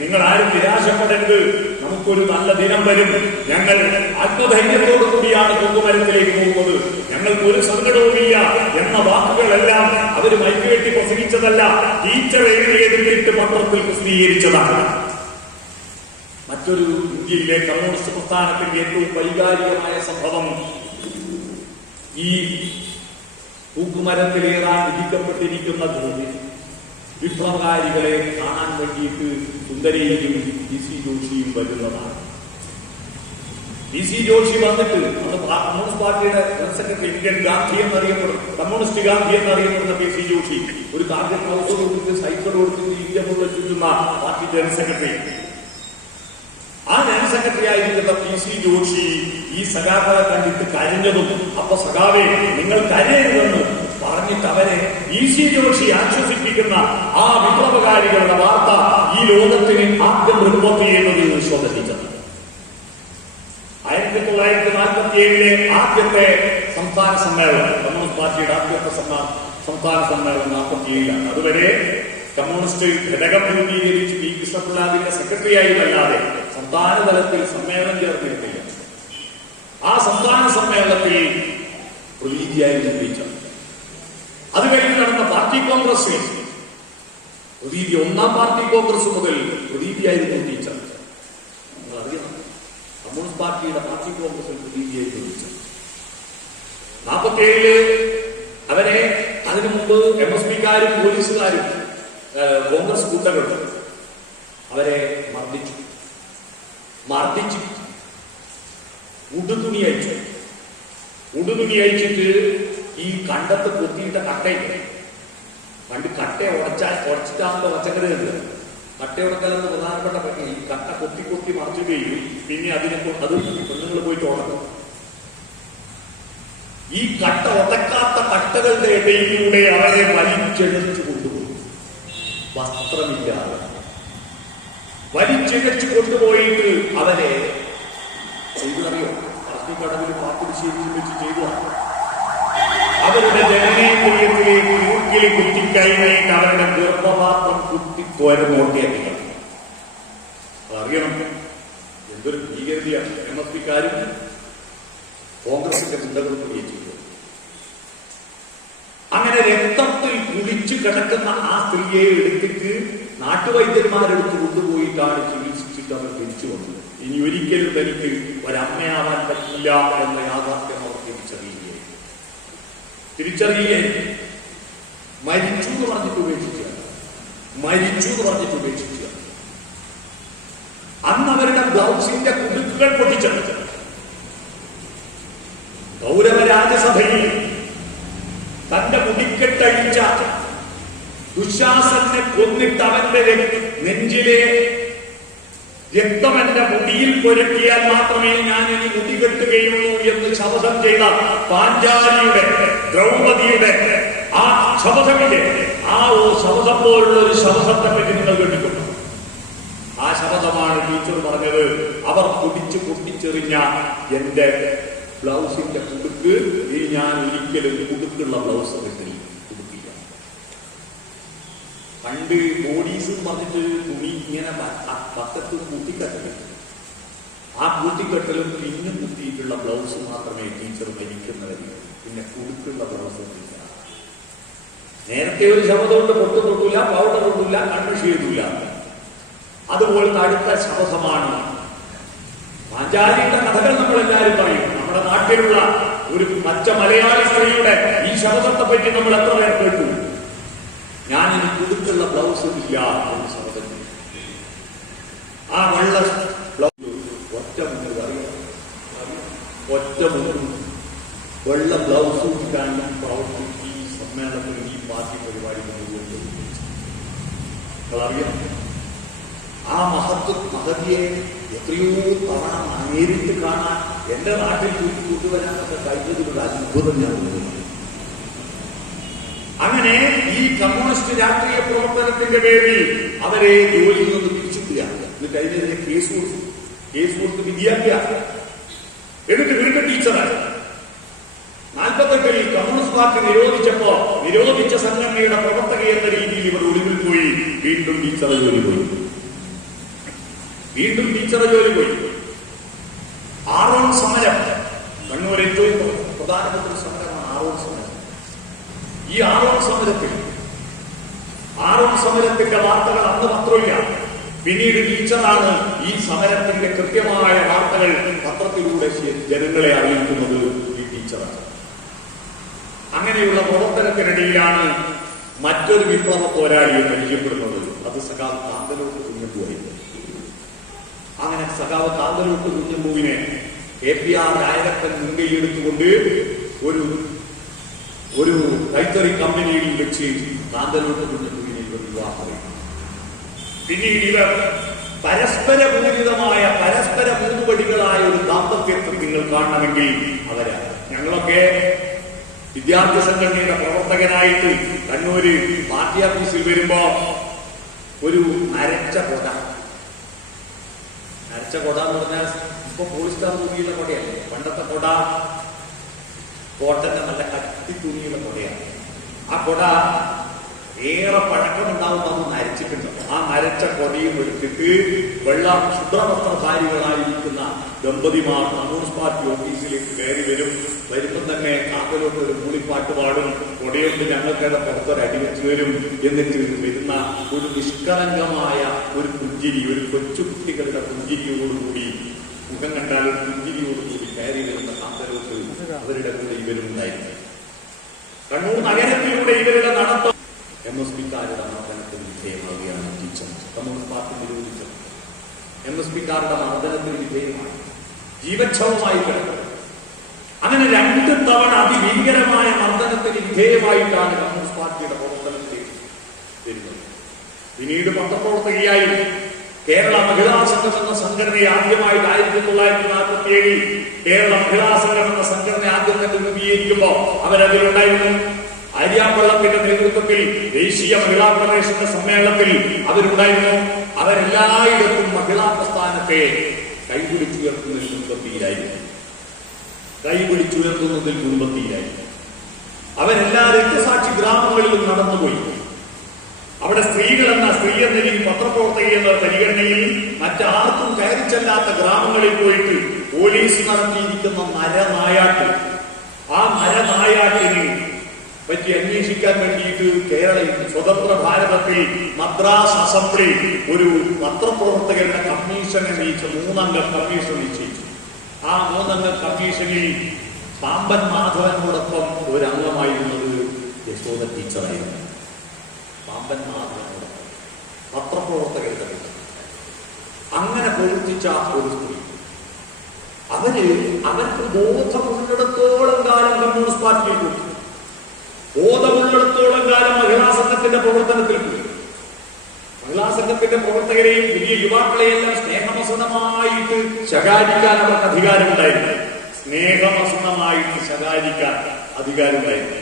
നിങ്ങൾ ആരും നിരാശപ്പെടരുത്, നമുക്കൊരു നല്ല ദിനം വരും. ഞങ്ങൾ ആത്മധൈര്യത്തോടു കൂടിയാണ് പൊതുമരത്തിലേക്ക് പോകുന്നത്, ഞങ്ങൾക്ക് ഒരു സങ്കടവുമില്ല എന്ന വാക്കുകളെല്ലാം അവർ മൈക്കുകെട്ടി പ്രസംഗിച്ചതല്ല, ടീച്ചർ എഴുതിയിട്ട് പത്രത്തിൽ പ്രസിദ്ധീകരിച്ചതാണ്. മറ്റൊരു ഇന്ത്യയിലെ കമ്മ്യൂണിസ്റ്റ് പ്രസ്ഥാനത്തിന്റെ ഏറ്റവും വൈകാരികമായ സംഭവം ഈ തൂക്കുമരത്തിലേറാൻ വിധിക്കപ്പെട്ടിരിക്കുന്ന വിപ്ലവകാരികളെ കാണാൻ വേണ്ടിയിട്ട് സുന്ദരയും PC ജോഷിയും വരുന്നതാണ്. PC ജോഷി വന്നിട്ട് കമ്മ്യൂണിസ്റ്റ് പാർട്ടിയുടെ ജനറൽ സെക്രട്ടറി, ഇന്ത്യൻ ഗാന്ധി എന്നറിയപ്പെടും, കമ്മ്യൂണിസ്റ്റ് ഗാന്ധി എന്നറിയപ്പെടുന്ന PC ജോഷി ഒരു കാർഗിൽ ഹൗസ് കൊടുത്തിട്ട് സൈക്കിൾ കൊടുത്തിട്ട് ഇന്ത്യ മുഴുവൻ ചുറ്റുന്ന പാർട്ടി ജനറൽ സെക്രട്ടറി. ആ ജനറൽ സെക്രട്ടറി ആയിരിക്കുന്ന PC ജോഷി ഈ സഖാക്കളെ കണ്ടിട്ട് കരഞ്ഞതും, അപ്പൊ സഖാവേ നിങ്ങൾ കരയരുതെന്ന് പറഞ്ഞിട്ട് അവരെ PC ജോഷി ആശ്വസിപ്പിക്കുന്ന ആ വിപ്ലവകാരികളുടെ വാർത്ത ഈ ലോകത്തിന് ആദ്യം റിപ്പോർട്ട് ചെയ്യുന്നത് യശോദ ടീച്ചർ. 1947 ആദ്യത്തെ സംസ്ഥാന സമ്മേളനം, കമ്മ്യൂണിസ്റ്റ് പാർട്ടിയുടെ ആദ്യത്തെ സംസ്ഥാന സമ്മേളനം 47 അതുവരെ കമ്മ്യൂണിസ്റ്റ് ഘടകം രൂപീകരിച്ച് പി കൃഷ്ണപിള്ളാവിന്റെ സെക്രട്ടറി ആയിരുന്നല്ലാതെ സംസ്ഥാന തലത്തിൽ സമ്മേളനം ചേർന്നിരുന്നില്ല. ആ സംസ്ഥാന സമ്മേളനത്തിൽ പ്രതീതിയായിരുന്നു ടീച്ചർ. അത് കഴിഞ്ഞ് നടന്ന പാർട്ടി കോൺഗ്രസിൽ പ്രതീതി, 1ാം പാർട്ടി കോൺഗ്രസ് മുതൽ പ്രതീതിയായിരുന്നു ടീച്ചർ. നിങ്ങൾ അറിയണം, കമ്മ്യൂണിസ്റ്റ് പാർട്ടിയുടെ പാർട്ടി കോൺഗ്രസിൽ പ്രതീതിയായിരുന്നു ടീച്ചർ. 47 അവരെ അതിനു മുമ്പ് MSPക്കാരും പോലീസുകാരും കോൺഗ്രസ് കൂട്ടങ്ങളുണ്ട്, അവരെ മർദ്ദിച്ചു. ഉടുതുണി അയച്ചിട്ട് ഈ കണ്ടത്ത് കൊത്തിയിട്ട കട്ടയില്ല, പണ്ട് കട്ട ഉടച്ചിട്ടാകുമ്പോ പച്ചക്കറിയുണ്ട്. കട്ട ഉടക്കലെന്ന് പ്രധാനപ്പെട്ട ഈ കട്ട കൊത്തി മറിച്ചുകയും പിന്നെ അത് പെണ്ണുങ്ങൾ പോയിട്ട് ഉടക്കും. ഈ കട്ട ഉടക്കാത്ത കട്ടകളുടെ ഇടയിലൂടെ അവരെ വലിച്ചെടുച്ചു കൊണ്ടുപോയി, വസ്ത്രമില്ലാതെ വലിച്ചിഴച്ചു കൊണ്ടുപോയിട്ട് അവരെ ചെയ്തറിയോ, പാർട്ടിക്കടവിൽ പാക്കുടിശ്ശേരിയിൽ വെച്ച് ചെയ്തതാണ്. അവരുടെ ജനനേന്ദ്രിയത്തിലേക്ക് മൂക്കിൽ കുത്തിക്കഴിഞ്ഞിട്ട് അവരുടെ ഗർഭപാത്രം കുത്തിത്തോരനോട്ടിയറിയണം. അതറിയണം, എന്തൊരു ഭീകരതയാണ്. MSPക്കാരും കോൺഗ്രസിന്റെ ചിന്തകൾ ചെയ്തു. അങ്ങനെ രക്തത്തിൽ കുളിച്ചു കിടക്കുന്ന ആ സ്ത്രീയെ എടുത്തിട്ട് നാട്ടുവൈദ്യന്മാരെടുത്ത് കൊണ്ടുപോയിട്ടാണ് ചികിത്സിച്ചിട്ട് അവർ തിരിച്ചു വന്നത്. ഇനി ഒരിക്കലും തനിക്ക് ഒരമ്മയാവാൻ പറ്റില്ല എന്ന യാഥാർത്ഥ്യം അവർ തിരിച്ചറിയുകയും മരിച്ചു എന്ന് പറഞ്ഞിട്ട് ഉപേക്ഷിക്കുക. അന്ന് അവരുടെ ബ്ലൗസിന്റെ കുടുക്കുകൾ പൊട്ടിച്ചെടുത്തു. ഗൗരവ രാജ്യസഭയിൽ തന്റെ മുടിക്കെട്ടഴിച്ച ദുശാസനെ കൊന്നിട്ട് അവന്റെ നെഞ്ചിലെ രക്തം എന്റെ മുടിയിൽ പുരട്ടിയാൽ മാത്രമേ ഞാൻ ഇനി മുടി കെട്ടുകയുള്ളൂ എന്ന് ശപഥം ചെയ്ത പാഞ്ചാലിയുടെ, ദ്രൗപദിയുടെ ആ ശപഥമില്ലേ, ആ ശപഥം പോലുള്ള ഒരു ശപഥത്തെ പറ്റി നിങ്ങൾ കേട്ടിട്ടുണ്ട്. ആ ശപഥമാണ് ടീച്ചർ പറഞ്ഞത്. അവർ കുടിച്ച് പൊട്ടിച്ചെറിഞ്ഞ എന്റെ ബ്ലൗസിന്റെ കുടുക്ക് ഈ ഞാൻ ഒരിക്കലും കുടുക്കുള്ള ബ്ലൗസ് കിട്ടില്ല, കുടുക്കില്ല. പണ്ട് ബോഡീസ് പറഞ്ഞിട്ട് തുണി ഇങ്ങനെ പക്കത്ത് കൂട്ടിക്കെട്ടലും, ആ കൂട്ടിക്കെട്ടലും പിന്നെ കുത്തിയിട്ടുള്ള ബ്ലൗസ് മാത്രമേ ടീച്ചർ ധരിക്കുന്നവര്, പിന്നെ കുടുക്കുള്ള ബ്ലൗസ് ഇല്ല. നേരത്തെ ഒരു ശബ്ദമുണ്ട്, പൊട്ട് തൊട്ടില്ല, പൗഡർ തൊട്ടില്ല, കണ്ണ് ചെയ്തില്ല. അതുപോലത്തെ അടുത്ത ശബ്ദമാണ് പാഞ്ചാലിയുടെ കഥകൾ നമ്മളെല്ലാവരും പറയും. നമ്മുടെ നാട്ടിലുള്ള ഒരു പച്ച മലയാളി സ്ത്രീയുടെ ഈ ശബ്ദത്തെ പറ്റി നമ്മൾ എത്ര പേർ കേട്ടു. ഞാനിനി കുടുക്കുള്ള ബ്ലൗസ് ഇല്ല എന്ന് ശബ്ദം. ആ വെള്ള ബ്ലൗസ് ഒറ്റ മുന്നിൽ അറിയാം, ഒറ്റ മുന്നിൽ വെള്ള ബ്ലൗസ് ഇട്ടാണ് പ്രവർത്തിച്ച് ഈ സമ്മേളനത്തിൽ ഈ പാർട്ടി പരിപാടി അറിയാം. ആ മഹതിയെ എത്രയോ തവണ നേരിട്ട് കാണാൻ എന്റെ നാട്ടിൽ കൊണ്ടുവരാനൊക്കെ കഴിഞ്ഞതിലുള്ള അത്ഭുതം ഞാൻ തോന്നുന്നു. അങ്ങനെ ഈ കമ്മ്യൂണിസ്റ്റ് രാഷ്ട്രീയ പ്രവർത്തനത്തിന്റെ പേരിൽ അവരെ ജോലിയിൽ നിന്ന് പിരിച്ചിട്ടുകയാണ്. എന്നിട്ട് അതിനെതിരെ കേസ് കൊടുത്ത് വിദ്യാഭ്യാസം, എന്നിട്ട് വീണ്ടും ടീച്ചറായി. 48 കമ്മ്യൂണിസ്റ്റ് പാർട്ടി നിരോധിച്ച സംഘടനയുടെ പ്രവർത്തക എന്ന രീതിയിൽ ഇവർ ഒളിവിൽ പോയി. വീണ്ടും ടീച്ചറെ ജോലി പോയി. ആറോൺ സമരം, കണ്ണൂർ ഏറ്റവും പ്രധാനപ്പെട്ട ഒരു സമരമാണ് ആറോൺ സമരം. ഈ ആറോൺ സമരത്തിന്റെ വാർത്തകൾ അന്ന് പത്രമില്ല. പിന്നീട് ടീച്ചറാണ് ഈ സമരത്തിന്റെ കൃത്യമായ വാർത്തകൾ പത്രത്തിലൂടെ ജനങ്ങളെ അറിയിക്കുന്നത്. ഈ ടീച്ചറാണ്. അങ്ങനെയുള്ള പ്രവർത്തനത്തിനിടയിലാണ് മറ്റൊരു വിപ്ലവ പോരാളിയെ പരിചയപ്പെടുന്നത്. അത് സഖാവ് കാന്തലോട്ട് കുഞ്ഞമ്പുവായിരുന്നു. അങ്ങനെ സഖാവ് കാന്തലോട്ട് കുഞ്ഞമ്പുവിനെ KPR രായകത്തൻ മുൻകൈയെടുത്തുകൊണ്ട് ഒരു കൈത്തറി കമ്പനിയിൽ വെച്ച് കാന്തലോട്ട് കുഞ്ഞമ്പുവിനെ ഇവർ വിവാഹം. പിന്നീട് ഇവർ പരസ്പര മൂന്നുപടികളായ ഒരു ദാമ്പത്യത്തിൽ നിങ്ങൾ കാണണമെങ്കിൽ അവരാണ്. ഞങ്ങളൊക്കെ വിദ്യാർത്ഥി സംഘടനയുടെ പ്രവർത്തകനായിട്ട് കണ്ണൂര് പാർട്ടി ഓഫീസിൽ വരുമ്പോ ഒരു നരച്ച കൊട എന്ന് പറഞ്ഞാൽ ഇപ്പൊ പോളിസ്റ്റർ തുണിയുള്ള കൊടയല്ലേ. പണ്ടത്തെ കൊട കോട്ടന്റെ നല്ല കട്ടി തുണിയുള്ള കൊടയാണ്. ആ കൊട ഏറെ പഴക്കമുണ്ടാവുന്ന നരച്ചിട്ടുണ്ട്. ആ നരച്ച കൊടയും എടുത്തിട്ട് ശുദ്രവസ്ത്രധാരികളായിരിക്കുന്ന ദമ്പതിമാർ കമ്മ്യൂണിസ്റ്റ് പാർട്ടി ഓഫീസിലേക്ക് കയറി വരുമ്പം തന്നെ കാക്കലോട്ട് ഒരു മൂളിപ്പാട്ട് പാടും. കൊടയോട്ട് ഞങ്ങൾക്കടെ പുറത്തൊരു അടിവെച്ചു വരും. എന്നിട്ട് വരുന്ന ഒരു നിഷ്കളങ്കമായ ഒരു പുഞ്ചിരി, ഒരു കൊച്ചുകുട്ടികളുടെ പുഞ്ചിരിയോടുകൂടി, മുഖം കണ്ടാൽ ഒരു പുഞ്ചിരിയോടുകൂടി കയറി വരുന്ന കാക്കലോട്ട് അവരുടെ കൂടെ ഇവരും ഉണ്ടായിരുന്നു. കണ്ണൂർ നഗരത്തിലൂടെ ഇവരുടെ നടത്തം MSPക്കാരുടെ മർദ്ദനത്തിന് വിധേയമാവുകയാണ് ടീച്ചർ. കമ്മ്യൂണിസ്റ്റ് പാർട്ടി നിരോധിച്ചത് MSPക്കാരുടെ മർദ്ദനത്തിന് വിധേയമാണ്, ജീവച്ഛവമായി കിടക്കുന്നത്. അങ്ങനെ 2 തവണ അതിഭീകരമായ മർദ്ദനത്തിന് വിധേയമായിട്ടാണ് കമ്മ്യൂണിസ്റ്റ് പാർട്ടിയുടെ പ്രവർത്തനത്തിലേക്ക് വരുന്നത്. പിന്നീട് പത്രപ്രവർത്തകയായി കേരള മഹിളാ സംഘം എന്ന സംഘടനയെ ആദ്യമായിട്ട് 1947 കേരള മഹിളാ സംഘം എന്ന സംഘടന ആദ്യം തന്നെ രൂപീകരിക്കുമ്പോൾ അവരതിലുണ്ടായിരുന്നു. ആര്യാപ്പള്ളത്തിന്റെ നേതൃത്വത്തിൽ ദേശീയ മഹിളാ ഫെഡറേഷന്റെ സമ്മേളനത്തിൽ അവരുണ്ടായിരുന്നു. അവരെല്ലായിടത്തും മഹിളാ പ്രസ്ഥാനത്തെ കൈപിടിച്ചുയർത്തുന്നതിൽ മുൻപന്തിയിലായിരുന്നു. അവരെല്ലാ രക്തസാക്ഷി ഗ്രാമങ്ങളിലും നടന്നുപോയി. അവിടെ സ്ത്രീ എന്നതിൽ പത്രപ്രവർത്തക എന്ന പരിഗണനയിൽ മറ്റാർക്കും കയറിച്ചല്ലാത്ത ഗ്രാമങ്ങളിൽ പോയിട്ട് പോലീസ് നടത്തിയിരിക്കുന്ന ആ നരനായാട്ടിന് പറ്റി അന്വേഷിക്കാൻ വേണ്ടിയിട്ട് സ്വതന്ത്ര ഭാരതത്തിൽ മദ്രാസ് അസംബ്ലി ഒരു പത്രപ്രവർത്തകരുടെ കമ്മീഷനെ നിയമിച്ചു. 3 അംഗ കമ്മീഷൻ നിശ്ചയിച്ചു. ആ 3 അംഗ കമ്മീഷനിൽ പാമ്പൻ മാധവനോടൊപ്പം ഒരു അംഗമായിരുന്നത് യശോദ ടീച്ചറായിരുന്നു. പാമ്പൻ മാധവനോടൊപ്പം പത്രപ്രവർത്തകരുടെ അങ്ങനെ പ്രവർത്തിച്ച ഒരു സ്ത്രീ. അവർക്ക് ബോധമുള്ളിടത്തോളം കാലം കമ്മ്യൂണിസ്റ്റ് പാർട്ടിയിൽ ബോധമുള്ളിടത്തോളം കാലം മഹിളാ സംഘത്തിൽ സംഘത്തിന്റെ പ്രവർത്തനത്തിൽ പോയി. മഹിളാ സംഘത്തിന്റെ പ്രവർത്തകരെയും പുതിയ യുവാക്കളെയെല്ലാം സ്നേഹമസൃണമായിട്ട് ശകാരിക്കാൻ അവർക്ക് അധികാരമുണ്ടായിരുന്നു. സ്നേഹമസൃണമായിട്ട് ശകാരിക്കാൻ അധികാരമുണ്ടായിരുന്നു.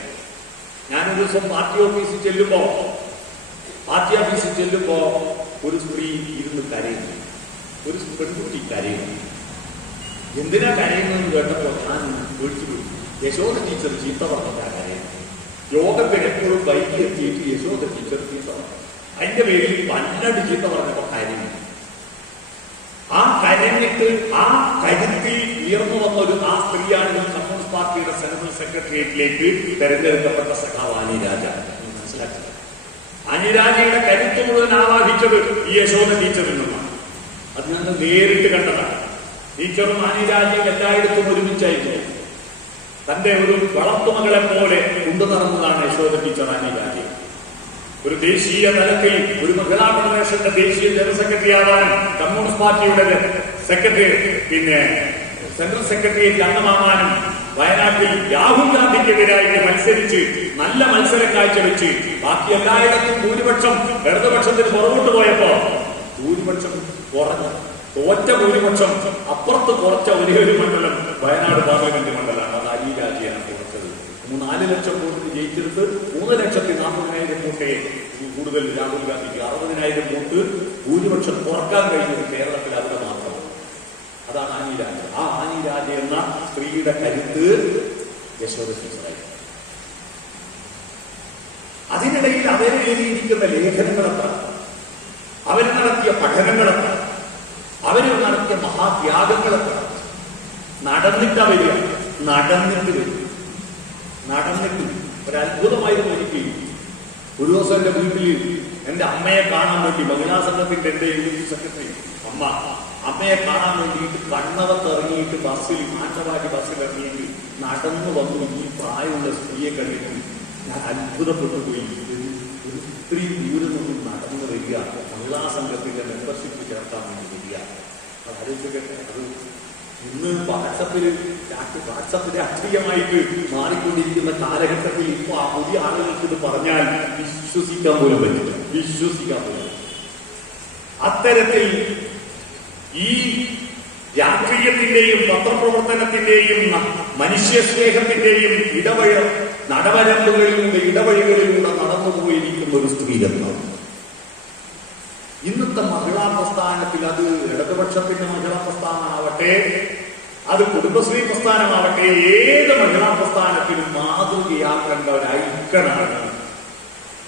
ഞാനൊരു ദിവസം പാർട്ടി ഓഫീസിൽ ചെല്ലുമ്പോ ഒരു സ്ത്രീ ഇരുന്ന് കരയുന്നു. ഒരു പെൺകുട്ടി കരയുന്നു. എന്തിനാ കരയുന്നതെന്ന് കേട്ടപ്പോൾ ഞാൻ വിളിച്ചുപോയി. യശോദ ടീച്ചർ ചീത്ത പറഞ്ഞാ കരയുന്നത്. യോഗത്തിന് എപ്പോഴും വൈകി എത്തിയിട്ട് യശോദ ടീച്ചർ ചീത്ത പറഞ്ഞു. അതിന്റെ പേരിൽ പല്ലടി ചീത്ത പറഞ്ഞപ്പോ കരഞ്ഞു. ആ കരഞ്ഞിട്ട് ആ കരുത്തിൽ ഉയർന്നു വന്നൊരു ആ സ്ത്രീയാണ് കമ്മ്യൂണിസ്റ്റ് പാർട്ടിയുടെ സെൻട്രൽ സെക്രട്ടേറിയറ്റിലേക്ക് തെരഞ്ഞെടുക്കപ്പെട്ട സഖാവ് ആനി രാജ. മനസ്സിലാക്കുക, ആനി രാജയുടെ കരുത്ത് മുഴുവൻ ആവാഹിച്ചത് ഈ യശോദ ടീച്ചറിൽ നിന്നാണ്. അത് ഞങ്ങൾ നേരിട്ട് കണ്ടതാണ്. ടീച്ചറും ആനി രാജയും എല്ലായിടത്തും ഒരുമിച്ചായിരുന്നു. തന്റെ ഒരു വളർത്തുമകളെ പോലെ കൊണ്ടു നടന്നതാണ് യശോദ ടീച്ചർ ആനി രാജ. ഒരു ദേശീയ തലത്തിൽ ഒരു മഹിളാ ഫെഡറേഷന്റെ ദേശീയ ജനറൽ സെക്രട്ടറി ആവാനും കമ്മ്യൂണിസ്റ്റ് പാർട്ടിയുടെ സെൻട്രൽ സെക്രട്ടേറിയറ്റ് അംഗമാവാനും വയനാട്ടിൽ രാഹുൽ ഗാന്ധിക്കെതിരായിട്ട് മത്സരിച്ച് നല്ല മത്സരം കാഴ്ചവെച്ച് ബാക്കി എല്ലായിടത്തും ഭൂരിപക്ഷം ഇടതുപക്ഷത്തിന് പുറകോട്ട് പോയപ്പോ ഭൂരിപക്ഷം കുറഞ്ഞു. തോറ്റ ഭൂരിപക്ഷം അപ്പുറത്ത് കുറച്ച ഒരേ ഒരു മണ്ഡലം വയനാട് പാർലമെന്റ് മണ്ഡലമാണ്. അത് ആനി രാജയാണ് കുറച്ചത്. 4 ലക്ഷം വോട്ടിന് ജയിച്ചെടുത്ത് 3,40,000 വോട്ടേ കൂടുതൽ രാഹുൽ ഗാന്ധിക്ക് 60,000 വോട്ട് ഭൂരിപക്ഷം കുറക്കാൻ കഴിഞ്ഞത് കേരളത്തിൽ അവിടെ മാത്രമാണ്. അതാണ് ആനി രാജ. ആ ആനി രാജ എന്ന സ്ത്രീയുടെ കരുത്ത് യശോദ ടീച്ചറായി. അതിനിടയിൽ അവരെ എഴുതിയിരിക്കുന്ന ലേഖനങ്ങളെത്ര, അവർ നടത്തിയ പഠനങ്ങളെത്ര, അവർ നടത്തിയ മഹാത്യാഗങ്ങളെത്ര. നടന്നിട്ടാ വരിക, നടന്നിട്ട് ഒരത്ഭുതമായിരുന്നു എനിക്ക്. ഒരു ദിവസം എന്റെ വീട്ടിൽ എന്റെ അമ്മയെ കാണാൻ വേണ്ടി, മഹിളാ സംഘത്തിന്റെ എന്റെ യൂണിറ്റ് സെക്രട്ടറി അമ്മയെ കാണാൻ വേണ്ടിയിട്ട് കണ്ണവത്ത് ഇറങ്ങിയിട്ട് മാനന്തവാടി ബസ്സിൽ ഇറങ്ങിയിട്ട് നടന്നു വന്നു. ഈ പ്രായമുള്ള സ്ത്രീയെ കണ്ടിട്ട് ഞാൻ അത്ഭുതപ്പെട്ടു പോയി. ഒരു സ്ത്രീ ദൂരം നിന്നും നടന്നു വരിക, മഹിളാ സംഘത്തിന്റെ മെമ്പർഷിപ്പ് ചേർക്കാൻ വേണ്ടി വരിക. അത് ഇന്ന് വാട്സപ്പിൽ രാഷ്ട്രീയമായിട്ട് മാറിക്കൊണ്ടിരിക്കുന്ന കാലഘട്ടത്തിൽ ഇപ്പൊ ആ പുതിയ ആളുകൾക്ക് ഇത് പറഞ്ഞാൽ വിശ്വസിക്കാൻ പോലും പറ്റില്ല. അത്തരത്തിൽ ഈ രാഷ്ട്രീയത്തിന്റെയും പത്രപ്രവർത്തനത്തിന്റെയും മനുഷ്യസ്നേഹത്തിന്റെയും ഇടവഴികളിലൂടെ നടന്നുപോയിരിക്കുന്ന ഒരു സ്ത്രീരത്നം. ഇന്നത്തെ മഹിളാ പ്രസ്ഥാനത്തിൽ, അത് ഇടതുപക്ഷത്തിന്റെ മഹിളാ പ്രസ്ഥാനമാവട്ടെ, അത് കുടുംബശ്രീ പ്രസ്ഥാനമാവട്ടെ, ഏത് മഹിളാ പ്രസ്ഥാനത്തിലും മാതൃകയാക്കേണ്ട ഒരു ഐക്കണാണ്.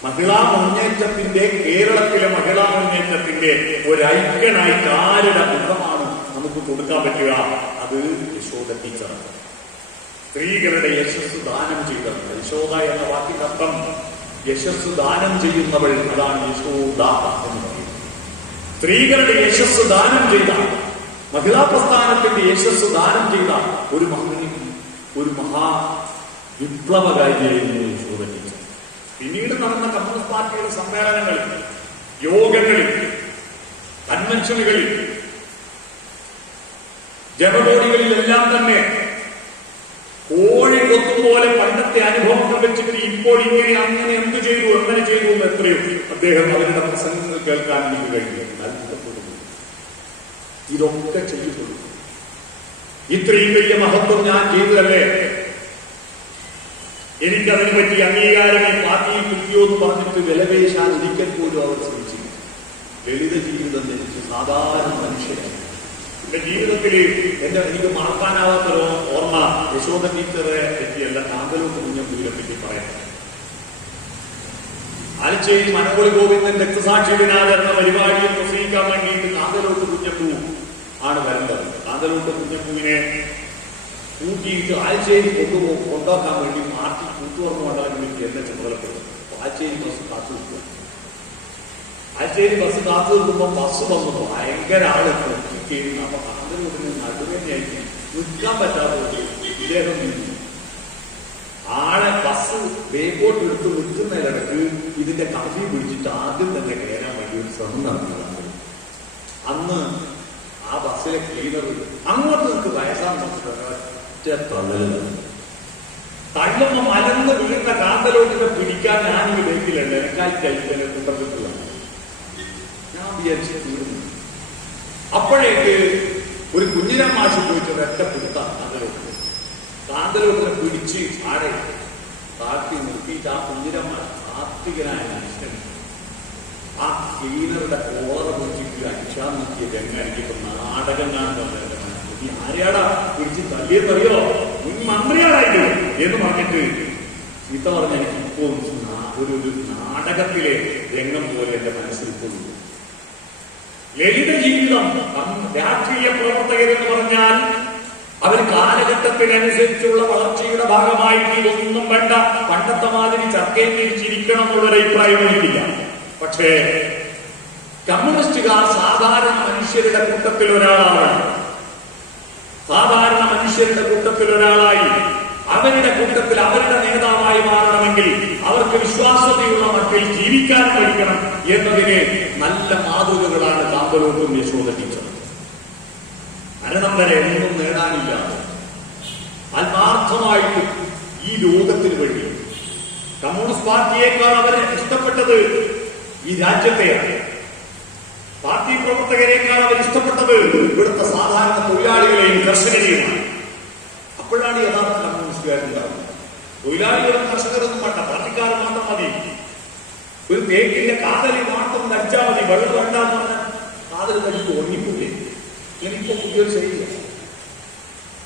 മഹിളാ മുന്നേറ്റത്തിന്റെ, കേരളത്തിലെ മഹിളാ മുന്നേറ്റത്തിന്റെ ഒരു ഐക്കണായിട്ട് ആരുടെ മുഖമാണ് നമുക്ക് കൊടുക്കാൻ പറ്റുക? അത് യശോദ ടീച്ചറാണ്. സ്ത്രീകളുടെ യശസ് ദാനം ചെയ്തത്. യശോദ എന്ന വാക്കിന്റെ അർത്ഥം യശസ് ദാനം ചെയ്യുന്നവൾ, അതാണ് യശോദ എന്ന് പറയുന്നത്. സ്ത്രീകളുടെ യശസ് ദാനം ചെയ്ത, മഹിളാ പ്രസ്ഥാനത്തിന്റെ യശസ് ദാനം ചെയ്ത ഒരു മഹാ വിപ്ലവകാരിയായിരുന്നു യശോദ ടീച്ചർ. പിന്നീട് നടന്ന കമ്മ്യൂണിസ്റ്റ് പാർട്ടിയുടെ സമ്മേളനങ്ങളിൽ, യോഗങ്ങളിൽ, കൺവെൻഷനുകളിൽ, ജനകോടികളിലെല്ലാം തന്നെ കോഴി കൊത്തുപോലെ പണ്ടത്തെ അനുഭവങ്ങൾ വെച്ചിട്ട് ഇപ്പോൾ ഇങ്ങനെ അങ്ങനെ എന്ത് ചെയ്തു എങ്ങനെ ചെയ്തു എന്ന് എത്രയോ അദ്ദേഹം അവരുടെ പ്രസംഗങ്ങൾ കേൾക്കാൻ എനിക്ക് കഴിഞ്ഞു. അത്ഭുതപ്പെടുന്നു. ഇതൊക്കെ ചെയ്യപ്പെടുന്നു. ഇത്രയും വലിയ മഹത്വം ഞാൻ ചെയ്തതല്ലേ, എനിക്കതിനെ പറ്റി അംഗീകാരം ഈ പാർട്ടിയിൽ കിട്ടിയോ എന്ന് പറഞ്ഞിട്ട് വിലപേശാൻ ഒരിക്കൽ പോലും അവർ ശ്രമിച്ചില്ല. ലളിത ജീവിതം ജനിച്ചു സാധാരണ മനുഷ്യരാണ്. എന്റെ ജീവിതത്തിൽ എനിക്ക് മറക്കാനാവാത്തൊരു ഓർമ്മ യശോദ ടീച്ചറെ പറ്റിയല്ല, കാന്തലൂർ കുഞ്ഞമ്പൂരിനെ പറ്റി പറയാം. ആഴ്ചയിൽ മനോളി ഗോവിന്ദൻ രക്തസാക്ഷി ദിനാചരണ പരിപാടിയിൽ പ്രസംഗിക്കാൻ വേണ്ടിയിട്ട് കാന്തലൂർ കുഞ്ഞമ്പൂ ആണ് വരുന്നത്. കാന്തലൂർ കുഞ്ഞമ്പൂവിനെ കൂട്ടിയിട്ട് ആഴ്ചയിൽ കൊണ്ടുപോകാൻ വേണ്ടി പാർട്ടി കൂത്തുപറമ്പ് മണ്ഡലം കമ്മിറ്റി എന്നെ ചുമതലപ്പെടുന്നു. ആഴ്ചയിൽ ബസ് കാത്തു നിൽക്കുക. ആഴ്ചയിൽ ബസ് കാത്തു നിൽക്കുമ്പോൾ ബസ് വന്നു ഭയങ്കര ആളെത്തും. അപ്പൊ കാന്തലൂരിന് നടുവേനായിട്ട് നിൽക്കാൻ പറ്റാത്ത ഇദ്ദേഹം നിന്നു. ആളെ ബസ് ബേക്കോട്ട് എടുത്ത് നിൽക്കുന്നതിനിടക്ക് ഇതിന്റെ കമ്പി പിടിച്ചിട്ട് ആദ്യം തന്നെ കയറാൻ വേണ്ടി ഒരു ശ്രമം നടത്തുന്നതാണ്. അന്ന് ആ ബസ്സിലെ ക്ലീനർ അങ്ങോട്ട് നിങ്ങൾക്ക് വയസ്സാൻ തള്ളല് തള്ളുമ്പോ മലന്ന് വീഴുന്ന കാന്തലോട്ടിനെ പിടിക്കാൻ ഞാനൊരു ബേക്കിലുണ്ട്. എനിക്കായിട്ട് കൂട്ടത്തില്ല. ഞാൻ വിചാരിച്ചു തീർന്നു. അപ്പോഴേക്ക് ഒരു കുഞ്ഞിരാൻ മാഷി പോയിട്ട് ഒരൊറ്റ പിടുത്ത കാന്തലോട്ടിനെ പിടിച്ച് ആടെ താഴ്ത്തി നിർത്തിയിട്ട് ആ കുഞ്ഞിരാൻ മാഷ് ആത്മികനായ മനുഷ്യൻ ആ ക്ലീനറുടെ കോളറ പിടിച്ചിട്ട് അടിച്ചാൽ നോക്കിയ രംഗാനിക്ക് നാടകം കാണുന്നത് ആരെയാടാ പിടിച്ച് തല്ലിയെന്നറിയോ, മുൻ മന്ത്രിയാളായിരുന്നു എന്ന് പറഞ്ഞിട്ട് ചീത്ത പറഞ്ഞ എനിക്ക് ഇപ്പോൾ ഒരു നാടകത്തിലെ രംഗം പോലെ എന്റെ മനസ്സിൽ തോന്നുന്നു. ലളിത ജീവിതം. രാഷ്ട്രീയ പ്രവർത്തകരെന്ന് പറഞ്ഞാൽ അവർ കാലഘട്ടത്തിനനുസരിച്ചുള്ള വളർച്ചയുടെ ഭാഗമായിട്ട് ഇതൊന്നും വേണ്ട, പണ്ടത്തെ മാതിരി ചർച്ചയിൽ തിരിച്ചിരിക്കണം എന്നുള്ളൊരു അഭിപ്രായം എനിക്കില്ല. പക്ഷേ കമ്മ്യൂണിസ്റ്റുകാർ സാധാരണ മനുഷ്യരുടെ കൂട്ടത്തിൽ ഒരാളാണ്. സാധാരണ മനുഷ്യരുടെ കൂട്ടത്തിൽ ഒരാളായി അവരുടെ കൂട്ടത്തിൽ അവരുടെ നേതാവായി മാറണമെങ്കിൽ അവർക്ക് വിശ്വാസ്യതയുള്ള മക്കൾ ജീവിക്കാൻ കഴിക്കണം എന്നതിന് നല്ല മാതൃകകളാണ് കാന്തലോട്ടും യശോദ ടീച്ചർ. മരണം വരെ ഒന്നും നേടാനില്ലാതെ ആത്മാർത്ഥമായിട്ട് ഈ ലോകത്തിന് വേണ്ടി കമ്മ്യൂണിസ്റ്റ് പാർട്ടിയേക്കാൾ അവരെ ഇഷ്ടപ്പെട്ടത് ഈ രാജ്യത്തെയാണ്. പാർട്ടി പ്രവർത്തകരെക്കാൾ അവർ ഇഷ്ടപ്പെട്ടത് ഇവിടുത്തെ സാധാരണ തൊഴിലാളികളെയും കർഷകരെയുമാണ്. അപ്പോഴാണ് യഥാർത്ഥ കമ്മ്യൂണിസ്റ്റുകാരുണ്ടാവുന്നത്. തൊഴിലാളികളും കർഷകരൊന്നും വേണ്ട, പാർട്ടിക്കാർ മാത്രം മതി. ഒരു തേക്കിന്റെ കാതലി മാത്രം നടിച്ചാൽ മതി. വെള്ളം വേണ്ടെന്ന് പറഞ്ഞാൽ കാതൽ കഴിച്ച് ഒന്നിക്കൂലേ? എനിക്കിപ്പോ പുതിയൊരു ശൈലിയ.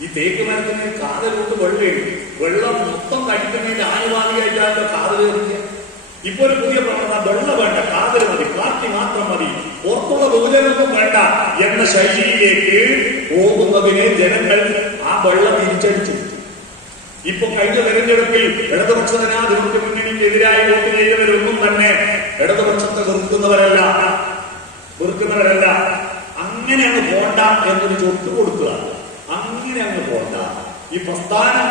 ഈ തേക്ക് മരത്തിന് കാതലോട്ട് വെള്ളം മൊത്തം കഴിക്കുന്നതിന്റെ ആനുപാതികമായിട്ടാണ് കാതൽ കഴിക്കുക. ഇപ്പൊ ഒരു പുതിയ പ്രവണത, വെള്ളം വേണ്ട, കാതൽ മതി, പാർട്ടി മാത്രം മതി, പുറത്തുള്ള ദൂരമൊന്നും വേണ്ട എന്ന ശൈലിയിലേക്ക് പോകുന്നതിനെ ജനങ്ങൾ ആ വെള്ളം തിരിച്ചടിച്ചു. ഇപ്പൊ കഴിഞ്ഞ തെരഞ്ഞെടുപ്പിൽ ഇടതുപക്ഷ ജനാധിപത്യ മുന്നണിക്കെതിരായി വോട്ട് ചെയ്തവരൊന്നും തന്നെ ഇടതുപക്ഷത്തെ വെറുക്കുന്നവരല്ല. അങ്ങനെ അങ്ങ് പോണ്ട എന്നൊരു ചൊട്ടു കൊടുക്കുക. അങ്ങനെ അങ്ങ് പോണ്ട. ഈ പ്രസ്ഥാനം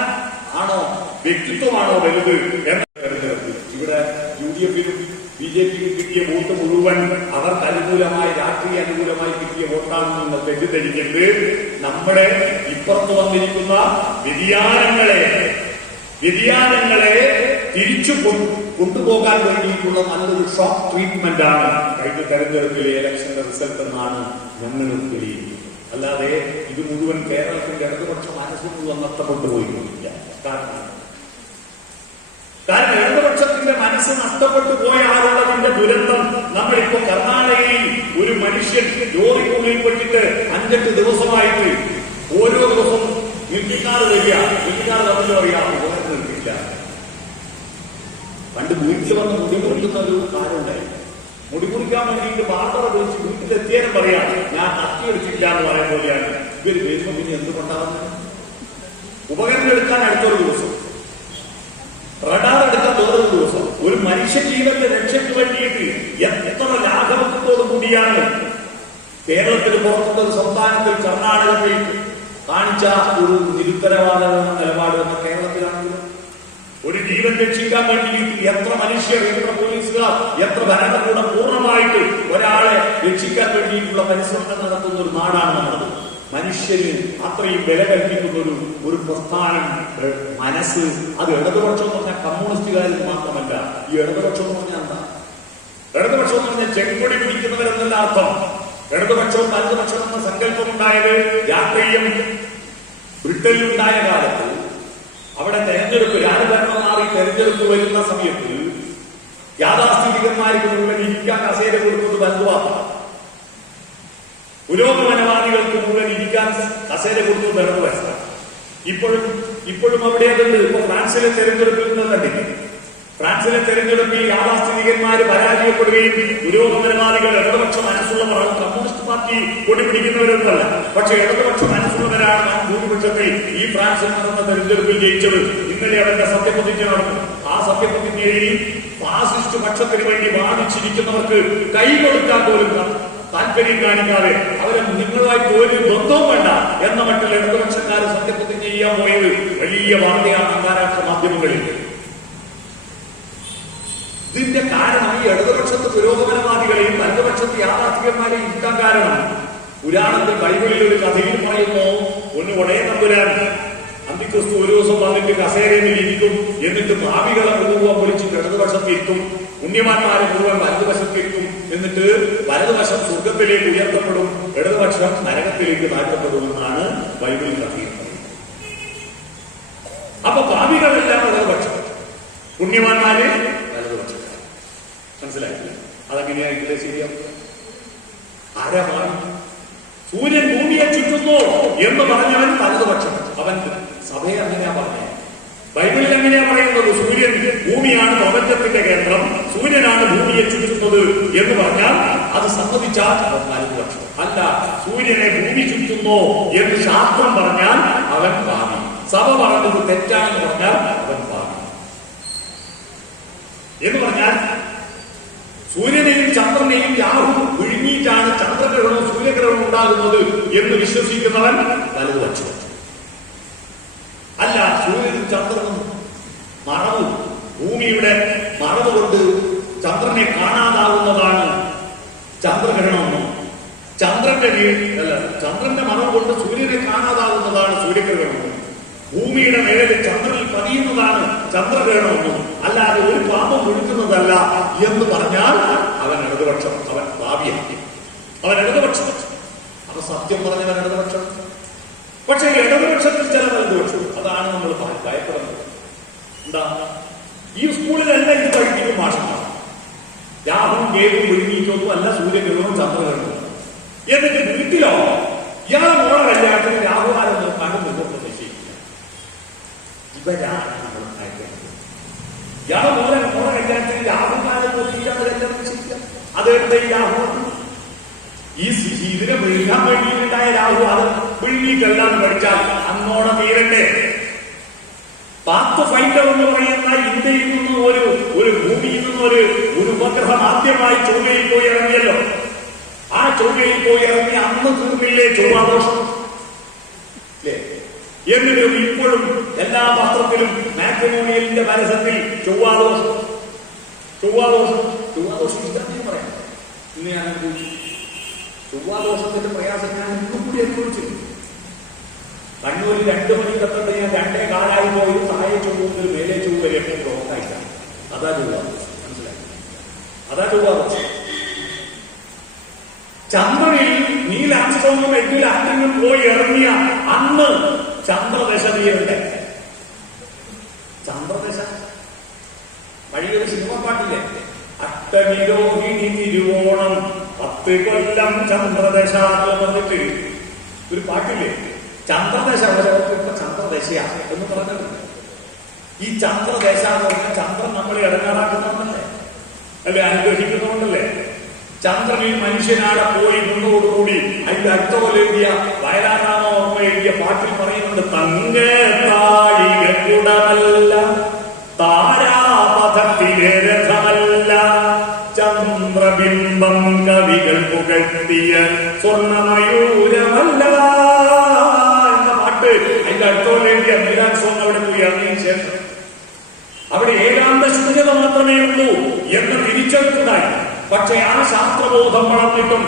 ആണോ വ്യക്തിത്വമാണോ വലുത് എന്ന തെരഞ്ഞെടുപ്പ് ഇവിടെ UDF-നും BJP-ക്കും കിട്ടിയ വോട്ട് മുഴുവൻ അവർക്ക് അനുകൂലമായി, രാഷ്ട്രീയ അനുകൂലമായി കിട്ടിയ വോട്ടാണെന്ന് തെറ്റിദ്ധരിച്ചിട്ട് നമ്മുടെ ഇപ്പുറത്ത് വന്നിരിക്കുന്ന വ്യതിയാനങ്ങളെ തിരിച്ചു കൊണ്ടുപോകാൻ വേണ്ടിയിട്ടുള്ള നല്ലൊരു ഷോക്ക് ട്രീറ്റ്മെന്റ് ആണ് കഴിഞ്ഞ തെരഞ്ഞെടുപ്പിലെ ഇലക്ഷന്റെ റിസൾട്ട് എന്നാണ് ഞങ്ങൾക്ക് തെളിയിക്കുന്നത്. അല്ലാതെ ഇത് മുഴുവൻ കേരളത്തിന്റെ ഇടതുപക്ഷ മനസ്സ് മുഴുവൻ നഷ്ടപ്പെട്ടു പോയിക്കൊണ്ടിരിക്കുക. കാരണം ഇടതുപക്ഷത്തിന്റെ മനസ്സ് നഷ്ടപ്പെട്ടു പോയാലുള്ളതിന്റെ ദുരന്തം നമ്മളിപ്പോ കർണാടകയിൽ ഒരു മനുഷ്യൻ ലോറിക്കുള്ളിൽ പെട്ടിട്ട് 5-8 ദിവസമായിട്ട് ഓരോ ദിവസം നിർത്തിക്കാറ് വരിക. നിർത്തിക്കാറ് തമ്മിലും അറിയാം, നിർത്തില്ല. പണ്ട് വീട്ടിൽ വന്ന് മുടി മുറിക്കുന്ന ഒരു കാലമുണ്ടായിരുന്നു. മുടി മുറിക്കാൻ വേണ്ടിയിട്ട് ബാർബറെ വിളിച്ച് വീട്ടിലെത്തിയാലും പറയാം ഞാൻ നത്തിയെടുത്തില്ല എന്ന് പറയാൻ പോലെയാണ് ഇവര് വരുമ്പോ പിന്നെ എന്തുകൊണ്ടാവുന്നത്. ഉപകരണം എടുക്കാൻ അടുത്തൊരു ദിവസം, റഡാർ എടുക്കാൻ വേറൊരു ദിവസം. ഒരു മനുഷ്യ ജീവന്റെ രക്ഷയ്ക്ക് വേണ്ടിയിട്ട് എത്ര ലാഘവത്തോടു കൂടിയാണ് കേരളത്തിന് പുറത്തുള്ള ഒരു സംസ്ഥാനത്തിൽ കർണാടകത്തിൽ കാണിച്ച ഒരു നിരുത്തരവാദ നിലപാട് എന്ന കേരളത്തിലാണെങ്കിലും ഒരു ജീവൻ രക്ഷിക്കാൻ വേണ്ടിയിട്ട് എത്ര മനുഷ്യർ, എത്ര പോലീസുകാർ, എത്ര ഭരണകൂടം പൂർണ്ണമായിട്ട് ഒരാളെ രക്ഷിക്കാൻ വേണ്ടിയിട്ടുള്ള പരിശ്രമം നടത്തുന്ന ഒരു നാടാണ് നമ്മളത്. മനുഷ്യന് അത്രയും വില കൽപ്പിക്കുന്ന ഒരു പ്രസ്ഥാനം, മനസ്സ്. അത് ഇടതുപക്ഷം എന്ന് പറഞ്ഞാൽ കമ്മ്യൂണിസ്റ്റുകാരിൽ മാത്രമല്ല. ഈ ഇടതുപക്ഷം എന്ന് പറഞ്ഞാൽ എന്താ? ഇടതുപക്ഷം എന്ന് പറഞ്ഞാൽ ചെങ്കൊടി പിടിക്കുന്നവരെന്നല്ല അർത്ഥം. ഇടതുപക്ഷവും വലതുപക്ഷം എന്ന സങ്കല്പമുണ്ടായത് രാഷ്ട്രീയം ബ്രിട്ടനിലുണ്ടായ കാലത്ത് അവിടെ തെരഞ്ഞെടുപ്പ്, രാജഭരണം മാറി തെരഞ്ഞെടുപ്പ് വരുന്ന സമയത്ത് യാഥാസ്ഥിതികന്മാർക്ക് മുഴുവൻ ഇരിക്കാൻ കസേര കൊടുക്കുന്നത് വലതുഭാഗം, പുരോഗമനവാദികൾക്ക് മുഴുവൻ ഇരിക്കാൻ കസേര കൊടുക്കുന്നത് ഇടതുവശം. ഇപ്പോഴും അവിടെ അതുണ്ട്. ഇപ്പൊ ഫ്രാൻസിലെ തെരഞ്ഞെടുപ്പിൽ നിന്ന് കണ്ടില്ല. ഫ്രാൻസിലെ തെരഞ്ഞെടുപ്പിൽ യാഥാസ്ഥിതികന്മാര് പരാജയപ്പെടുകയും പുരോഗമനവാദികൾ ഇടതുപക്ഷ മനസ്സുള്ളവരാണ്. കമ്മ്യൂണിസ്റ്റ് പാർട്ടി കൊടി പിടിക്കുന്നവരൊന്നുമല്ല, പക്ഷെ ഇടതുപക്ഷ മനസ്സുള്ളവരാണ് ഭൂരിപക്ഷത്തിൽ ഈ ഫ്രാൻസിൽ നടന്ന തെരഞ്ഞെടുപ്പിൽ ജയിച്ചത്. ഇന്നലെ അവരുടെ സത്യപ്രതിജ്ഞ നടന്നു. ആ സത്യപ്രതിജ്ഞയിൽ ഫാസിസ്റ്റ് പക്ഷത്തിന് വേണ്ടി വാദിച്ചിരിക്കുന്നവർക്ക് കൈ കൊടുക്കാൻ പോലും താല്പര്യം കാണിക്കാതെ അവരെ നിങ്ങളുമായിട്ട് ഒരു ബന്ധവും വേണ്ട എന്ന മട്ടിൽ ഇടതുപക്ഷക്കാർ സത്യപ്രതിജ്ഞ ചെയ്യാൻ പോയത് വലിയ വാർത്തയാണ് അന്താരാഷ്ട്ര മാധ്യമങ്ങളിൽ. ഇതിന്റെ കാരണം ഈ ഇടതുപക്ഷത്ത് പുരോഗമനവാദികളെയും വലതുപക്ഷത്ത് യാഥാർത്ഥികന്മാരെയും ഇരിക്കാൻ കാരണം പുരാണത്തിൽ ബൈബിളിൽ ഒരു കഥയിൽ പറയുന്നു, ഒന്ന് ഒടയ നമ്പുരാൻ അന്തിക്ക് അന്തിക്രിസ്തു ഒരു ദിവസം വന്നിട്ട് കസേരയിൽ ഇരിക്കും, എന്നിട്ട് ഭാവികളെ മുഴുവൻ വിളിച്ച് ഇടതുവശത്തിരിക്കും, പുണ്യവാന്മാരെ മുഴുവൻ വലതുവശത്തിരിക്കും, എന്നിട്ട് വലതുവശം സ്വർഗത്തിലേക്ക് ഉയർത്തപ്പെടും, ഇടതുവശം നരകത്തിലേക്ക് താഴ്ത്തപ്പെടുമെന്നാണ് ബൈബിളിൽ അറിയുന്നത്. അപ്പൊ ഭാവികളെല്ലാം വലതുപക്ഷം, പുണ്യവാന്മാര് വലതുപക്ഷം. മനസ്സിലായില്ല? അതെങ്ങനെയായിട്ടില്ലേ ശരിയാവും? ആരാ മാറി? സൂര്യൻ ഭൂമിയെ ചുറ്റുന്നു എന്ന് പറഞ്ഞവൻ വലതുപക്ഷം. അവൻ സഭയെ അങ്ങനെയാ പറഞ്ഞത്. ബൈബിളിൽ എങ്ങനെയാ പറയുന്നത്? സൂര്യൻ ഭൂമിയാണ് പ്രപഞ്ചത്തിന്റെ കേന്ദ്രം, സൂര്യനാണ് ഭൂമിയെ ചുറ്റുന്നത് എന്ന് പറഞ്ഞാൽ അത് സമ്മതിച്ചാൽ അവൻ വലതുപക്ഷം. അല്ല, സൂര്യനെ ഭൂമി ചുറ്റുന്നു എന്ന് ശാസ്ത്രം പറഞ്ഞാൽ അവൻ ഭാവി. സഭ പറഞ്ഞത് തെറ്റാണെന്ന് പറഞ്ഞാൽ അവൻ ഭാവി. എന്ന് പറഞ്ഞാൽ സൂര്യനെയും ചന്ദ്രനെയും രാഹു വിഴുങ്ങിയിട്ടാണ് ചന്ദ്രഗ്രഹണവും സൂര്യഗ്രഹണവും ഉണ്ടാകുന്നത് എന്ന് വിശ്വസിക്കുന്നവൻ വലതുപക്ഷം. അല്ല, സൂര്യനും ചന്ദ്രനും മറവും ഭൂമിയുടെ മറവ് കൊണ്ട് ചന്ദ്രനെ കാണാതാവുന്നതാണ് ചന്ദ്രഗ്രഹണമെന്നും, ചന്ദ്രന്റെ മറവ് കൊണ്ട് സൂര്യനെ കാണാതാവുന്നതാണ് സൂര്യഗ്രഹണമെന്നും, ഭൂമിയുടെ മേലെ ചന്ദ്രനിൽ പതിയുന്നതാണ് ചന്ദ്രഗ്രഹണമെന്നും, അല്ലാതെ ഒരു പാപം ഒഴുക്കുന്നതല്ല എന്ന് പറഞ്ഞാൽ അവൻ ഇടതുപക്ഷം, അവൻ ഭാവിയാണ്, അവൻ ഇടതുപക്ഷം. അവൻ സത്യം പറഞ്ഞവൻ ഇടതുപക്ഷം. പക്ഷേ ഇടതുപക്ഷത്തിൽ ചില വലതുപക്ഷം, അതാണ് നമ്മൾ ഭയപ്പെടുന്നത്. എന്താ? ഈ സ്കൂളിലല്ല ഇത് പഠിപ്പിക്കും മാഷന്മാർ. രാഹുവും കേതും വിഴുങ്ങിയിട്ടൊന്നും അല്ല സൂര്യഗ്രഹണവും ചന്ദ്രഗ്രഹണവും. എന്നിട്ട് വീട്ടിലോ ഇയാളെ മോളെ കല്യാണത്തിന് രാഹുകാലം നോക്കാനും മുന്നോട്ട് നിശ്ചയിക്കില്ല. ഇവരാണ് നമ്മൾ ഭയപ്പെടുന്നത്. ഇയാളെ മോളെ കല്യാണത്തിന് രാഹുകാലം നോക്കിയിട്ടാണ് കല്യാണം നിശ്ചയിക്കുക. അതെന്താ ഈ രാഹു? ഇതിനെ വിഴുങ്ങാൻ വേണ്ടിയിട്ടുണ്ടായ രാഹു അത് വിഴുങ്ങിയിട്ടെല്ലാം പഠിച്ചാൽ അന്നോടെ തീരണ്ടേ? പാത്ത് ഫൈൻഡർ എന്ന് പറയുന്ന ഇന്ത്യയിൽ നിന്ന് ഒരു ഭൂമിയിൽ നിന്ന് ഒരു ഉപഗ്രഹം ആദ്യമായി ചൊവ്വയിൽ പോയി ഇറങ്ങിയല്ലോ. ആ ചൊവ്വയിൽ പോയി ഇറങ്ങി അന്ന് തീർന്നില്ലേ ചൊവ്വാദോഷം? എന്നിട്ടും ഇപ്പോഴും എല്ലാ പത്രത്തിലും മാട്രിമോണിയലിന്റെ പരസ്യത്തിൽ ചൊവ്വാദോഷം ഇഷ്ടം പറയാം. ഇന്ന് ഞാൻ ചൊവ്വാദോഷത്തിന്റെ പ്രയാസം ഞാൻ ഇന്നും കൂടി അനുഭവിച്ചിരുന്നു. കണ്ണൂരിൽ 2 മണിക്കെത്തേണ്ട ഞാൻ 2:15 പോയി താഴെ ചൊവ്വ മേലെ ചൊവ്വ വരെ ബ്ലോക്കായിട്ടാണ്. അതാ ചൊവ്വാദോഷം. മനസ്സിലായി? അതാ ചൊവ്വാദോഷം. ചന്ദ്രനിൽ നീൽ ആംസ്ട്രോങ്ങും എഡ്വിൻ ആൽഡ്രിനും പോയി ഇറങ്ങിയ അന്ന് ചന്ദ്രദശ തീരണ്ടേ? ചന്ദ്രദശ വഴിയൊരു സിനിമ പാട്ടില്ലേ? അഷ്ടമിരോഹിണി തിരുവോണം 10 കൊല്ലം ചന്ദ്രദശ എന്ന് പറഞ്ഞിട്ട് ഒരു പാട്ടില്ലേ? ചന്ദ്രദശ ഇപ്പൊ ചന്ദ്രദശയാ എന്ന് പറഞ്ഞിട്ടുണ്ട്. ഈ ചന്ദ്രദശ എന്ന് പറഞ്ഞാൽ ചന്ദ്രൻ നമ്മളെ ഇടങ്ങാറാക്കുന്നതല്ലേ, അല്ലെ? അനുഗ്രഹിക്കുന്നതുകൊണ്ടല്ലേ? ചന്ദ്രനിൽ മനുഷ്യനാടെ പോയി നിന്നോടുകൂടി അതിന്റെ അടുത്തോലെ എഴുതിയ വയലാറാമ എഴുതിയ പാട്ടിൽ പറയുന്നുണ്ട്, തങ്കത്താഴികക്കുടമല്ല താരാപഥത്തിലെ രഥമല്ല ചന്ദ്രബിംബം കവികൾ പുകഴ്ത്തിയ സ്വർണമയൂരമല്ല എന്ന പാട്ട് അതിന്റെ അടുത്തോലെ എഴുതിയ മീരാൻ സോങ് അവിടെ പോയി ഇറങ്ങിയതിനു ശേഷം അവിടെ ഏകാന്ത ശൂന്യത മാത്രമേ ഉള്ളൂ എന്ന് തിരിച്ചെടുത്തതായി. പക്ഷേ ആ ശാസ്ത്രബോധം വളർന്നിട്ടും,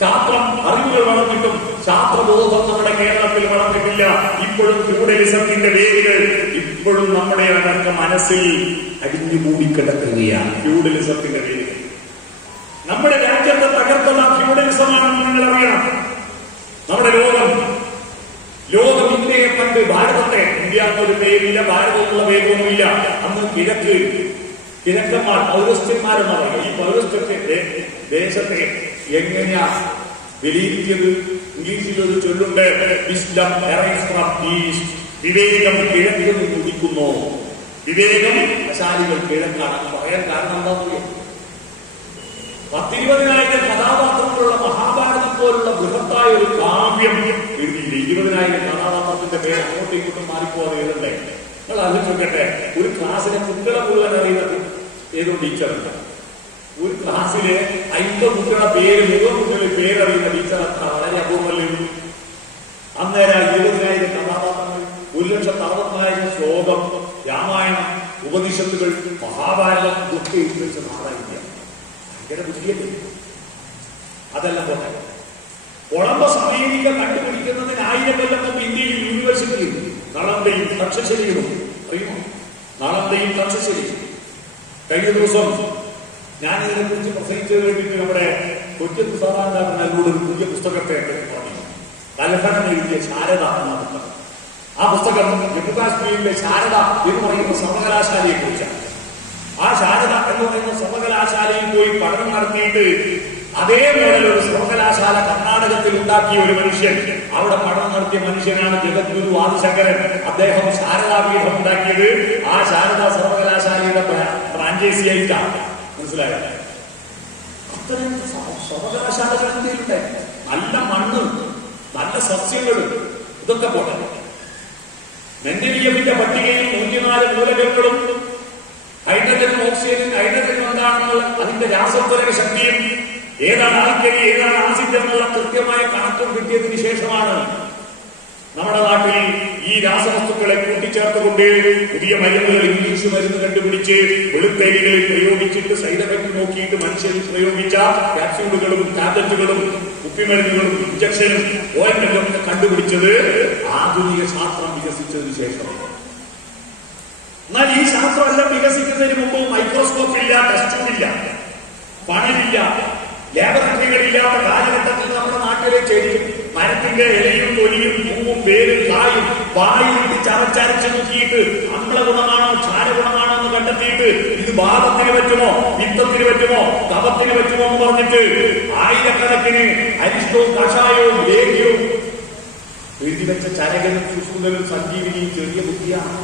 ശാസ്ത്രം അറിവുകൾ വളർന്നിട്ടും ശാസ്ത്രബോധം നമ്മുടെ കേരളത്തിൽ വളർന്നിട്ടില്ല. ഇപ്പോഴും ഫ്യൂഡലിസത്തിന്റെ വേരുകൾ ഇപ്പോഴും നമ്മുടെ അടക്കം മനസ്സിൽ അടിഞ്ഞുകൂടിക്കിടക്കുകയാണ്. ഫ്യൂഡലിസത്തിന്റെ വേരുകൾ നമ്മുടെ രാജ്യത്തെ തകർത്തുള്ള ഫ്യൂഡലിസമാണെന്ന് നിങ്ങൾ അറിയണം. നമ്മുടെ ലോകം ഇന്ത്യയെ പണ്ട് ഭാരതത്തെ, ഇന്ത്യ എന്നൊരു പേരില്ല, ഭാരതം എന്നുള്ള പേരൊന്നുമില്ല. അന്ന് കിഴക്കന്മാർ പൗരസ്ത്യന്മാരെന്ന് പറയുന്നത്. ഈ പൗരസ്ത്യത്തെ ദേശത്തെ എങ്ങനെയാ വിലയിരുത്തിയത്? ഇംഗ്ലീഷിൽ ഒരു ചൊല്ലുണ്ട്, വിസ്ഡം എറൈസ് ഫ്രം ഈസ്റ്റ്. വിവേകം കിഴക്കിൽ നിന്ന് ഉദിക്കുന്നു, വിവേകശാലികൾ കിഴക്കാണ് പറയാൻ കാരണം എന്താണെന്ന് 10-20,000 കഥാപാത്രങ്ങളുള്ള മഹാഭാരതം പോലുള്ള ബൃഹത്തായ ഒരു കാവ്യം എഴുതിയില്ല. 20,000 കഥാപാത്രത്തിന്റെ പേര് അങ്ങോട്ടും ഇങ്ങോട്ടും മാറിപ്പോവാതെ എഴുതണ്ടേ? നിങ്ങൾ ആലോചിക്കട്ടെ, ഒരു ക്ലാസ്സിലെ കുട്ടികളെ മുഴുവൻ അറിയുന്നത് ഏതോ ടീച്ചറുണ്ട്. ഒരു ക്ലാസ്സിലെ 50 കുട്ടികളുടെ പേര്, 30 കുട്ടികളുടെ പേരറിയുന്ന ടീച്ചർ അത്ര വളരെ അപൂർവമല്ലേ? അന്നേരം 20,000 കഥാപാത്രങ്ങൾ, 1,64,000 ശ്ലോകം, രാമായണം, ഉപനിഷത്തുകൾ, മഹാഭാരതം ഇതൊക്കെ എഴുതി വെച്ച നാടാണ് ഇന്ത്യ. ഭയങ്കര ബുദ്ധിയല്ലേ? അതെല്ലാം പോട്ടെ. കൊളംബസ് അമേരിക്ക കണ്ടുപിടിക്കുന്നതിന് 1000 കൊല്ലം മുമ്പ് ഇന്ത്യയിൽ യൂണിവേഴ്സിറ്റി കളമ്പയും തക്ഷശിലയും അറിയുമോ? നളന്തയും തക്ഷശിലയും. കഴിഞ്ഞ ദിവസം ഞാൻ ഇതിനെക്കുറിച്ച് പ്രസംഗിച്ചത് വേണ്ടിയിട്ട് നമ്മുടെ കൊച്ചത്ത് സാധാരണക്കാരൻ എന്നോട് ഒരു പുതിയ പുസ്തകത്തെ പറഞ്ഞു. കലഹനം എഴുതിയ ശാരദ എന്ന പുസ്തകം. ആ പുസ്തകം ജമ്മു കാശ്മീരിലെ ശാരദ എന്ന് പറയുന്ന സർവകലാശാലയെ കുറിച്ചാണ്. ആ ശാരദ എന്ന് പറയുന്ന സർവകലാശാലയിൽ പോയി പഠനം നടത്തിയിട്ട് അതേപോലെ ഒരു സർവകലാശാല കർണാടകത്തിൽ ഉണ്ടാക്കിയ ഒരു മനുഷ്യൻ, അവിടെ പഠനം നടത്തിയ മനുഷ്യനാണ് ജഗദ്ഗുരു ആദിശങ്കരൻ. അദ്ദേഹം ശാരദാപീഠം ഉണ്ടാക്കിയത് ആ ശാരദാ സർവകലാശാലയുടെ ഫ്രാഞ്ചൈസിയായിട്ടാണ്. മനസ്സിലായോ? അത്തരം സർവകലാശാലകൾ ഇന്ത്യയിലുണ്ടായിരുന്നു. നല്ല മണ്ണ്, നല്ല സസ്യങ്ങൾ, ഇതൊക്കെ പോട്ടെ. മെന്റലിയത്തിന്റെ പട്ടികയിൽ 104 മൂലകങ്ങളും ഹൈഡ്രജനും ഓക്സിജനും ഹൈഡ്രജനും എന്താണെന്നുള്ള അതിന്റെ രാസത്വരക ശക്തിയും ഏതാണ് ആൽക്കലി ഏതാണ് ആസിഡ് എന്നുള്ള കൃത്യമായ കണക്കും കിട്ടിയതിനു ശേഷമാണ് നമ്മുടെ നാട്ടിൽ ഈ രാസവസ്തുക്കളെ കൂട്ടിച്ചേർത്തുകൊണ്ട് പുതിയ മരുന്നുകൾ, ഇംഗ്ലീഷ് മരുന്ന് കണ്ടുപിടിച്ച് വെളുത്തേരികളിൽ പ്രയോഗിച്ചിട്ട് സൈഡ് എഫക്ട് നോക്കിയിട്ട് മനുഷ്യരിൽ പ്രയോഗിച്ച ക്യാപ്സ്യൂളുകളും ടാബ്ലറ്റുകളും കുപ്പിമരുന്നുകളും ഇഞ്ചക്ഷനും ഓയിന്റ്മെന്റും ഒക്കെ കണ്ടുപിടിച്ചത് ആധുനിക ശാസ്ത്രം വികസിച്ചതിന് ശേഷമാണ്. എന്നാൽ ഈ ശാസ്ത്രമെല്ലാം വികസിക്കുന്നതിന് മുമ്പ് മൈക്രോസ്കോപ്പ് ഇല്ല, ടെസ്റ്റുമില്ല, പണമില്ല, ലാബറട്ടറികളില്ലാത്ത കാലഘട്ടത്തിൽ നമ്മുടെ നാട്ടിലെ ചെടിയും മരത്തിന്റെ ഇലയും തൊലിയും പൂവും വേരും കായും വായിലിട്ട് ചവച്ചരച്ച് നോക്കിയിട്ട് അമ്ലഗുണമാണോ ക്ഷാരഗുണമാണോ എന്ന് കണ്ടെത്തിയിട്ട് ഇത് വാദത്തിന് പറ്റുമോ, പിത്തത്തിന് പറ്റുമോ, കഫത്തിന് പറ്റുമോ എന്ന് പറഞ്ഞിട്ട് ആയിരക്കണക്കിന് അരിഷ്ടവും കഷായവും ലേഖ്യവും എഴുതി വെച്ച ചരകനും സുസുന്ദരും സഞ്ജീവിനിയും ചെറിയ ബുദ്ധിയാണ്.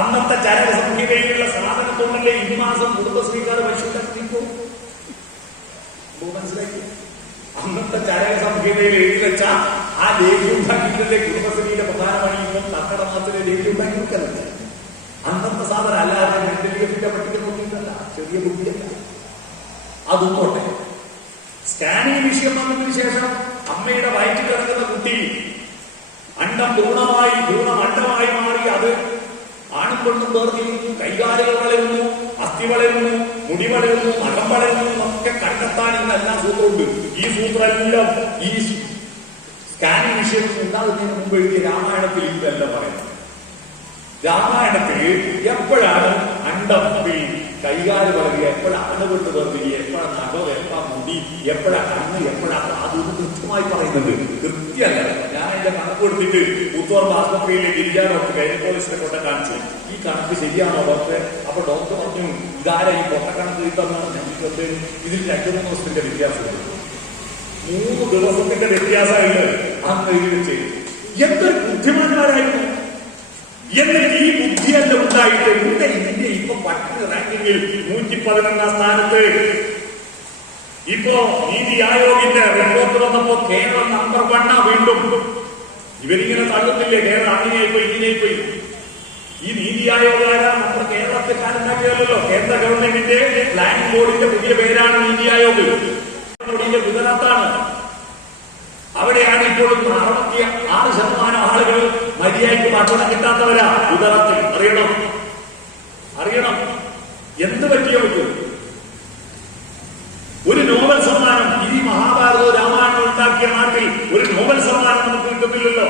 അന്നത്തെ ചരക സംഹിതയിലുള്ള സാധനത്തോണ്ടല്ലേ ഈ മാസം കുടുംബശ്രീക്കാർ പശുണ്ടാക്കിപ്പോ മനസ്സിലാക്കി. അന്നത്തെ ചരക സംഹിതയിൽ എഴുതി വെച്ച ആ ലേഖ്യം ഉണ്ടാക്കിയിട്ടല്ലേ കുടുംബശ്രീയുടെ പ്രധാന പണിയുമ്പോൾ കർക്കടമാസത്തിലെ ലേഖ്യം ഉണ്ടാക്കി വെക്കലല്ല. അന്നത്തെ സാധനം അല്ലാതെ മെന്റലിയത്തിന്റെ പട്ടിക നോക്കിയിട്ടല്ല, ചെറിയ ബുദ്ധിയല്ല. അതൊന്നോട്ടെ. സ്കാനിങ് വിഷയം വന്നതിന് ശേഷം അമ്മയുടെ വയറ്റിൽ കിടക്കുന്ന കുട്ടി അണ്ടം ഭ്രൂണമണ്ഡമായി മാറി അത് ആണും പെണ്ണും വേർതിരിഞ്ഞു, കൈകാലുകൾ വളരുന്നു, അസ്ഥി വളരുന്നു, മുടി വളരുന്നു, നഖം വളരുന്നു എന്നൊക്കെ കണ്ടെത്താൻ ഇന്നെല്ലാം സൂത്രമുണ്ട്. ഈ സൂത്രമെല്ലാം ഈ സ്കാനിങ് വിഷയം ഉണ്ടാകുന്നതിന് മുമ്പ് എഴുതിയ രാമായണത്തിൽ ഇതെല്ലാം പറയുന്നത്. രാമായണത്തിൽ എപ്പോഴാണ് അണ്ടം കൈകാല് വളരുക, എപ്പോഴാണ് അണുകൊണ്ട് വേർതിരിക, എപ്പോഴാണ് നഖം, എപ്പോഴാണ് മുടി, എപ്പോഴാണ് കണ്ണ്, എപ്പോഴാണ് അതൊന്ന് കൃത്യമായി പറയുന്നത്. കൃത്യമല്ല. ഞാൻ എന്റെ കണക്ക് കൊടുത്തിട്ട് പുത്തോർമ ആസ്പത്രിയിലെ ഗിരിജ ഡോക്ടർ ഗൈനക്കോളജിസ്റ്റിനെ കൊണ്ട കാണിച്ചു. ഈ കണക്ക് ശരിയാണോ ഡോക്ടറെ? അപ്പൊ ഡോക്ടർ പറഞ്ഞു, ഇതാരാ ഈ പൊട്ടക്കണക്ക് കിട്ടുന്നതാണ്. ഞങ്ങൾക്ക് ഇതിൽ 2-3 ദിവസത്തിന്റെ വ്യത്യാസമുണ്ട്. 3 ദിവസത്തിന്റെ വ്യത്യാസമില്ല അന്ന് എഴുതി വെച്ച്. എന്തൊരു ബുദ്ധിമാന്മാരായിരുന്നു. എന്നിട്ട് ഈ ബുദ്ധിയല്ല ഉണ്ടായിട്ട് ഇന്ത്യ ഇപ്പൊ പട്ടിണി റാങ്കിങ്ങിൽ 111 സ്ഥാനത്ത്. ഇപ്പോ നീതി ആയോഗിന്റെ റിപ്പോർട്ട് വന്നപ്പോ കേരളം നമ്പർ 1 വീണ്ടും. ഇവരിങ്ങനെ തള്ളുന്നില്ലേ കേരളം അങ്ങനെയായിപ്പോയി ഇങ്ങനെയായിപ്പോയി. ഈ നീതി ആയോഗാരാ നമ്മുടെ കേരളത്തിൽക്കാരുണ്ടാക്കിയതല്ലോ. കേന്ദ്ര ഗവൺമെന്റിന്റെ പ്ലാനിംഗ് ബോർഡിന്റെ പുതിയ പേരാണ് നീതി ആയോഗ്. ഗുജറാത്താണ്. അവിടെയാണ് ഇപ്പോഴും 66% ആളുകൾ മര്യാദയ്ക്ക് ഭക്ഷണം കിട്ടാത്തവരാ ഗുജറാത്തിൽ. അറിയണം എന്ത് പറ്റിയവർക്ക്. ഒരു നോബൽ സമ്മാനം ഈ മഹാഭാരതവും രാമായണവും ഉണ്ടാക്കിയ നാട്ടിൽ ഒരു നോബൽ സമ്മാനം നമുക്ക് കിട്ടുന്നില്ലല്ലോ.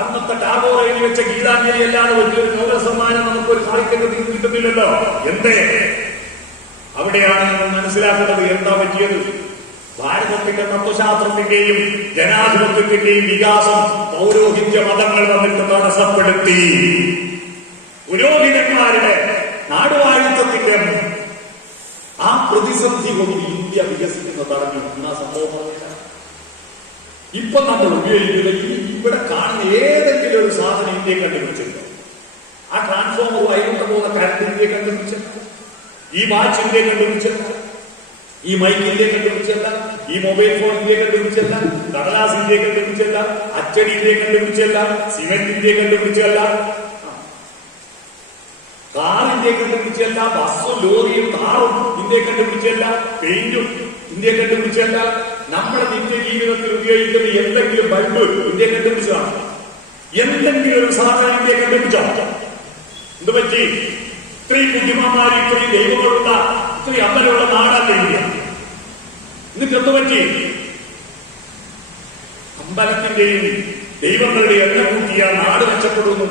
അന്നത്തെ ടാഗോർ എഴുതി വെച്ച ഗീതാഞ്ജലി അല്ലാതെ വലിയൊരു നോബൽ സമ്മാനം നമുക്കൊരു സാഹിത്യത്തിൽ കിട്ടുന്നില്ലല്ലോ. എന്തേ? അവിടെയാണ് നമ്മൾ മനസ്സിലാക്കുന്നത് എന്താ പറ്റിയത്. ഭാരതത്തിന്റെ തത്വശാസ്ത്രത്തിന്റെയും ജനാധിപത്യത്തിന്റെയും വികാസം പൗരോഹിത്യ മതങ്ങൾ വന്നിട്ട് തടസ്സപ്പെടുത്തി. പുരോഹിതന്മാരുടെ നാടുവാഴിത്വത്തിന്റെ ആ പ്രതിസന്ധി കൊണ്ട് ഇന്ത്യ വികസിക്കുന്ന തടഞ്ഞു. എന്നാ സംഭവം ഇപ്പൊ നമ്മൾ ഉപയോഗിക്കുന്ന ഇവിടെ കാണുന്ന ഏതെങ്കിലും ഒരു സാധനം ഇന്ത്യയെ കണ്ടുപിടിച്ചിട്ടുണ്ടോ? ആ ട്രാൻസ്ഫോമർ അതിലോട്ട് പോകുന്ന കറണ്ട് ഇന്ത്യയെ കണ്ടുപിടിച്ചില്ല. ഈ വാച്ച് ഇന്ത്യയെ കണ്ടുപിടിച്ചില്ല. ഈ മൈക്ക് ഇന്ത്യയെ കണ്ടുപിടിച്ചല്ല. ഈ മൊബൈൽ ഫോൺ ഇന്ത്യയെ കണ്ടുപിടിച്ചല്ല. കടലാസ് ഇന്ത്യയെ കണ്ടുപിടിച്ചല്ല. അച്ചടി ഇന്ത്യയെ കണ്ടുപിടിച്ചല്ല. സിമെന്റ് ഇന്ത്യയെ കണ്ടുപിടിച്ചല്ല. കാർ ഇന്ത്യയെ കണ്ടുപിടിച്ചല്ല. ബസ്സും ലോറിയും കാറും ഇന്ത്യയെ കണ്ടുപിടിച്ചല്ല. പെയിന്റും ഇന്ത്യയെ കണ്ടുപിടിച്ചല്ല. നമ്മുടെ നിത്യ ജീവിതത്തിൽ ഉപയോഗിക്കുന്ന എന്തെങ്കിലും ബൾബ് ഇന്ത്യയെ കണ്ടുപിടിച്ചതാണ്. എന്തെങ്കിലും ഒരു സാധനം ഇന്ത്യയെ കണ്ടുപിടിച്ചോ? എന്ത് പറ്റി? ഇത്രയും ബുദ്ധിമാന്മാർ, ഇത്രയും ദൈവങ്ങളുള്ള, ഇത്രയും അമ്മലുള്ള നാടല്ല ഇന്ത്യ. എന്നിട്ട് എന്ത് പറ്റി? അമ്പലത്തിന്റെയും ദൈവങ്ങളുടെയും എണ്ണം കൂട്ടിയ നാട് മെച്ചപ്പെടുന്നു.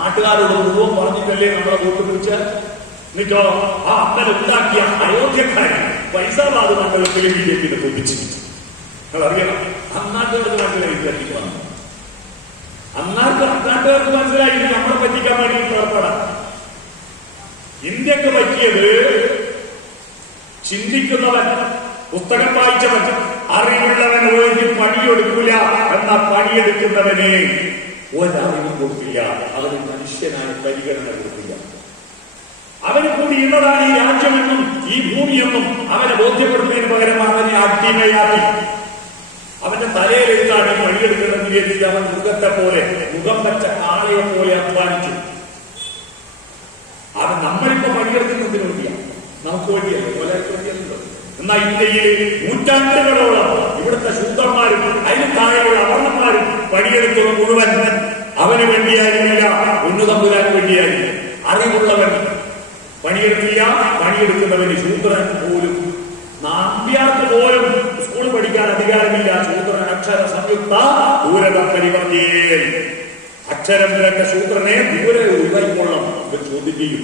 നാട്ടുകാരോട് മുഴുവൻ പറഞ്ഞിട്ടല്ലേ നമ്മളെ വോട്ട് പിടിച്ച്. എന്നിട്ടോ ആ അമ്മ ഉണ്ടാക്കിയ അയോധ്യക്കാരി ഫൈസാബാദ് മണ്ഡലത്തിൽ ബിജെപിയെ തോപ്പിച്ചു. അതറിയണം. അന്നാട്ടുകാർക്ക് മനസ്സിലായി. അന്നാട്ടുകാർക്ക് മനസ്സിലായി നമ്മളെ പറ്റിക്കാൻ വേണ്ടി പുറപ്പെടാം. ഇന്ത്യക്ക് പറ്റിയത് ചിന്തിക്കുന്നവൻ, പുസ്തകം വായിച്ചവൻ, അറിവുള്ളവൻ ഒരു പണിയെടുക്കില്ല. എന്ന പണിയെടുക്കുന്നവനെ ഒരറിവും കൊടുക്കില്ല. അവന് മനുഷ്യനായ പരിഗണന കൊടുക്കില്ല. അവന് കൂടി ഇന്നതാണ് ഈ രാജ്യമെന്നും ഈ ഭൂമിയെന്നും അവനെ ബോധ്യപ്പെടുന്നതിന് പകരം അവനെ അടിമയാക്കി അവന്റെ തലയിലെടുത്താണ് പണിയെടുക്കുന്നതെന്ന് വിചാരിച്ച് അവൻ മൃഗത്തെ പോലെ, മുഖം വെച്ച കാളയെ പോലെ അധ്വാനിച്ചു. അവൻ നമ്മളിപ്പോ പണിയെടുക്കുന്നതിന് വേണ്ടിയാണ്, നമുക്ക് വേണ്ടിയല്ല, കൊലയ്ക്ക് വേണ്ടിയല്ലോ. എന്നാൽ ഇന്ത്യയിൽ നൂറ്റാണ്ടുകളോളം ഇവിടുത്തെ ശൂദ്രന്മാരും അതിന് താഴെയുള്ള അവർണന്മാരും പണിയെടുക്കുന്ന മുഴുവൻ അവന് വേണ്ടിയായിരുന്നില്ല, ഉന്നതമ്പുരാന് വേണ്ടിയായിരുന്നു. അറിവുള്ളവൻ പണിയെടുക്കില്ല, പണിയെടുക്കുന്നവന് ശൂദ്രൻ പോലും, നാമ്പ്യാർക്ക് പോലും സ്കൂൾ പഠിക്കാൻ അധികാരമില്ല. ശൂദ്രൻ അക്ഷര സംയുക്ത ദൂരത പരിവർത്തിയേ. അക്ഷരം നിരക്ക ശൂദ്രനെ ദൂരെ ഒഴിവായിക്കൊള്ളാം എന്ന് ചോദ്യം ചെയ്യും.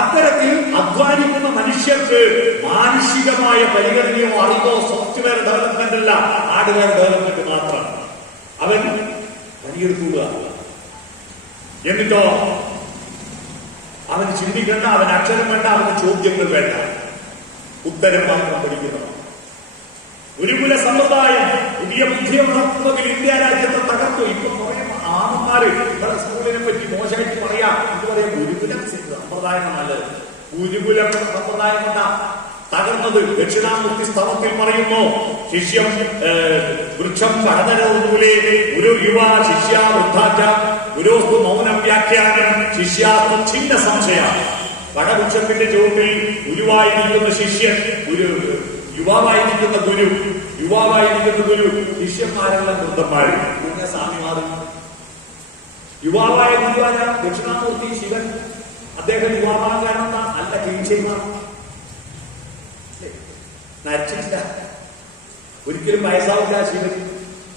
അത്തരത്തിൽ അധ്വാനിക്കുന്ന മനുഷ്യർക്ക് മാനുഷികമായ പരിഗണനയോ അറിവോ സോഫ്റ്റ്വെയർ ഡെവലപ്മെന്റ് അല്ല, ഹാർഡ്വെയർ ഡെവലപ്മെന്റ് മാത്രം. അവൻ പണിയെടുക്കുക. എന്നിട്ടോ അവന് ചിന്തിക്കേണ്ട, അവന് അക്ഷരം വേണ്ട, അവന് ചോദ്യങ്ങൾ വേണ്ട, ഉത്തരം മാത്രം പഠിക്കണം. ഗുരുകുല സമ്പ്രദായം പുതിയ ബുദ്ധിയെ വളർത്തുന്നതിൽ ഇന്ത്യ രാജ്യത്തെ തകർത്തു. ഇപ്പൊ കുറെ ആമന്മാര് ഇവിടെ സ്കൂളിനെ പറ്റി മോശമായിട്ട് പറയാം. ഇത് പറയാം ഗുരുകുല സമ്പ്രദായം നല്ലത്. ഗുരുകുല സമ്പ്രദായം കൊണ്ടാ തകർന്നത്. ദക്ഷിണാമൂർത്തി സ്തവത്തിൽ പറയുന്നു, ശിഷ്യം വൃക്ഷം പടതരൂലേ ഗുരു യുവ ശിഷ്യ വൃദ്ധാച്ച ഗുരോസ്തു മൗനം വ്യാഖ്യാനം ശിഷ്യാത്മ ഛിന്ന സംശയ. പടവൃക്ഷത്തിന്റെ ചുവട്ടിൽ ഗുരുവായിരിക്കുന്ന ശിഷ്യൻ, യുവാവായിരിക്കുന്ന ഗുരു, യുവാവായിരിക്കുന്ന ഗുരു, ശിഷ്യന്മാരെല്ലാം വൃദ്ധന്മാര്, സ്വാമിമാർ. യുവാവായ ഗുരുവായ ദക്ഷിണാമൂർത്തി ശിവൻ, അദ്ദേഹം യുവാവാകാനെന്ന അല്ല കീഴ്ചന്മാർ നരച്ചിട്ടില്ല. ഒരിക്കലും വയസ്സാവില്ല ശിവൻ.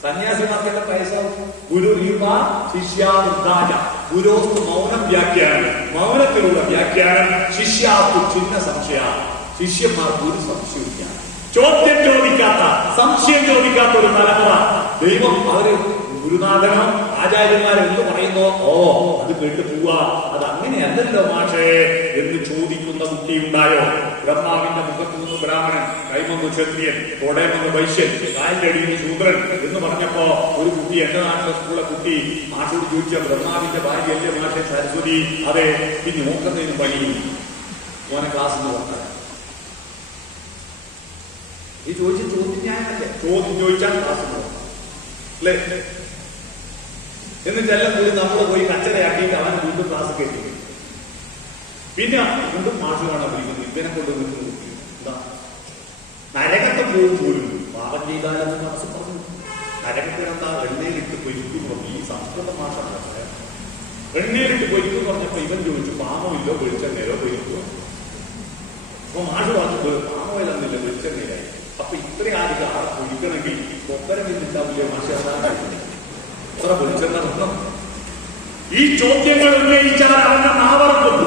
സന്യാസിമാർക്കെല്ലാം വയസ്സാവും. ഗുരു യുവ ശിഷ്യാവൃദ്ധാച ഗുരോസ്തു മൗനം വ്യാഖ്യാനം. മൗനത്തിലുള്ള വ്യാഖ്യാനം ശിഷ്യാത്തു ചിഹ്ന സംശയ. ശിഷ്യന്മാർക്ക് ഒരു സംശയമില്ല. ചോദ്യം ചോദിക്കാത്ത, സംശയം ചോദിക്കാത്ത ഒരു തലമുറ. ദൈവം അവര് ഗുരുനാഥനോ ആചാര്യന്മാരോ എന്ത് പറയുന്നോ ഓ അത് കേട്ട് പോവാ, അത് അങ്ങനെയല്ലല്ലോ മാഷേ എന്ന് ചോദിക്കുന്ന കുട്ടിയുണ്ടായോ? ബ്രഹ്മാവിന്റെ മുഖത്ത് നിന്ന് ബ്രാഹ്മണൻ, കൈമൊന്ന് ക്ഷത്രിയൻ, കൊടയമെന്ന് വൈശ്യൻ, കാലിന്റെ അടിയിൽ ശൂദ്രൻ എന്ന് പറഞ്ഞപ്പോ ഒരു കുട്ടി, എന്റെ നാട്ടിലെ സ്കൂളിലെ കുട്ടി മാഷോട് ചോദിച്ച, ബ്രഹ്മാവിന്റെ ഭാര്യയല്ലേ മാഷെ സരസ്വതി? അതെ. പിന്നെ നോക്കുന്നതിന് പണി ഓനെ ക്ലാസ് എന്ന് പറഞ്ഞാൽ ഈ ചോദ്യം ഞാനല്ലേ? ചോദ്യം ചോദിച്ചാൽ ക്ലാസ് അല്ലേ? എന്നിട്ടെല്ലാം കൂടി നമ്മൾ പോയി കച്ചറയാക്കിയിട്ട് അവൻ വീണ്ടും ക്ലാസ് കേട്ടു. പിന്നെ വീണ്ടും മാഷ് കാണാൻ വിളിക്കുന്നു. ഇതിനെ കൊണ്ട് നിൽക്കുന്നു. എന്താ നരകത്തെ പോകും പോലും പാപം ചെയ്താലെന്ന് മനസ്സ് പറഞ്ഞു. നരകത്തിനെന്താ എണ്ണയിലിട്ട് പൊരിക്കും പറഞ്ഞു. ഈ സംസ്കൃത മാഷാണ്. എണ്ണയിലിട്ട് പൊരിക്കും പറഞ്ഞപ്പോ ഇവൻ ചോദിച്ചു, പാമമില്ലോ വെളിച്ചെണ്ണയിലോ പൊരിക്കുമോ? അപ്പൊ മാഷ് പറഞ്ഞു, പാമയിലൊന്നില്ല, വെളിച്ചെണ്ണയിലായി. അപ്പൊ ഇത്രയും ആൾക്ക് ആളെ പൊരിക്കണമെങ്കിൽ കൊപ്പരമില്ലാവില്ലേ മാഷ്? എത്ര വെളിച്ചെണ്ണ വരണം? ഈ ചോദ്യങ്ങൾ ഉന്നയിച്ചാൽ അവന്റെ നാവർക്കും.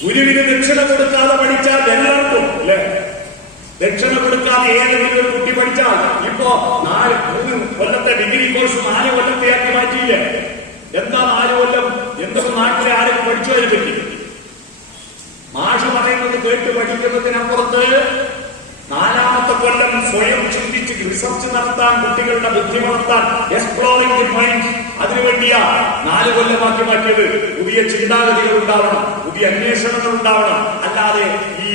ഗുരുവിന് ദക്ഷിണ കൊടുക്കാതെ പഠിച്ചാൽ എല്ലാവർക്കും അല്ലെ? ദക്ഷിണ കൊടുക്കാതെ ഏതെങ്കിലും ഒരു കുട്ടി പഠിച്ചാൽ ഇപ്പോ 3 കൊല്ലത്തെ ഡിഗ്രി കോഴ്സ് 4 കൊല്ലത്തെയാക്കി മാറ്റിയില്ലേ? എന്താ 4 കൊല്ലം? എന്തൊക്കെ നാട്ടിലെ ആരും പഠിച്ചതിനെ പറ്റി മാഷ് പറയുന്നത് കേട്ട് പഠിക്കുന്നതിനപ്പുറത്ത് 4ാമത്തെ കൊല്ലം സ്വയം ചിന്തിച്ച് റിസർച്ച് നടത്താൻ, കുട്ടികളുടെ ബുദ്ധി വളർത്താൻ, എക്സ്പ്ലോറിംഗ് ദി മൈൻഡ്, അതിനുവേണ്ടിയാ 4 കൊല്ലമാക്കി മാറ്റിയത്. പുതിയ ചിന്താഗതികൾ ഉണ്ടാവണം, പുതിയ അന്വേഷണങ്ങൾ ഉണ്ടാവണം. അല്ലാതെ ഈ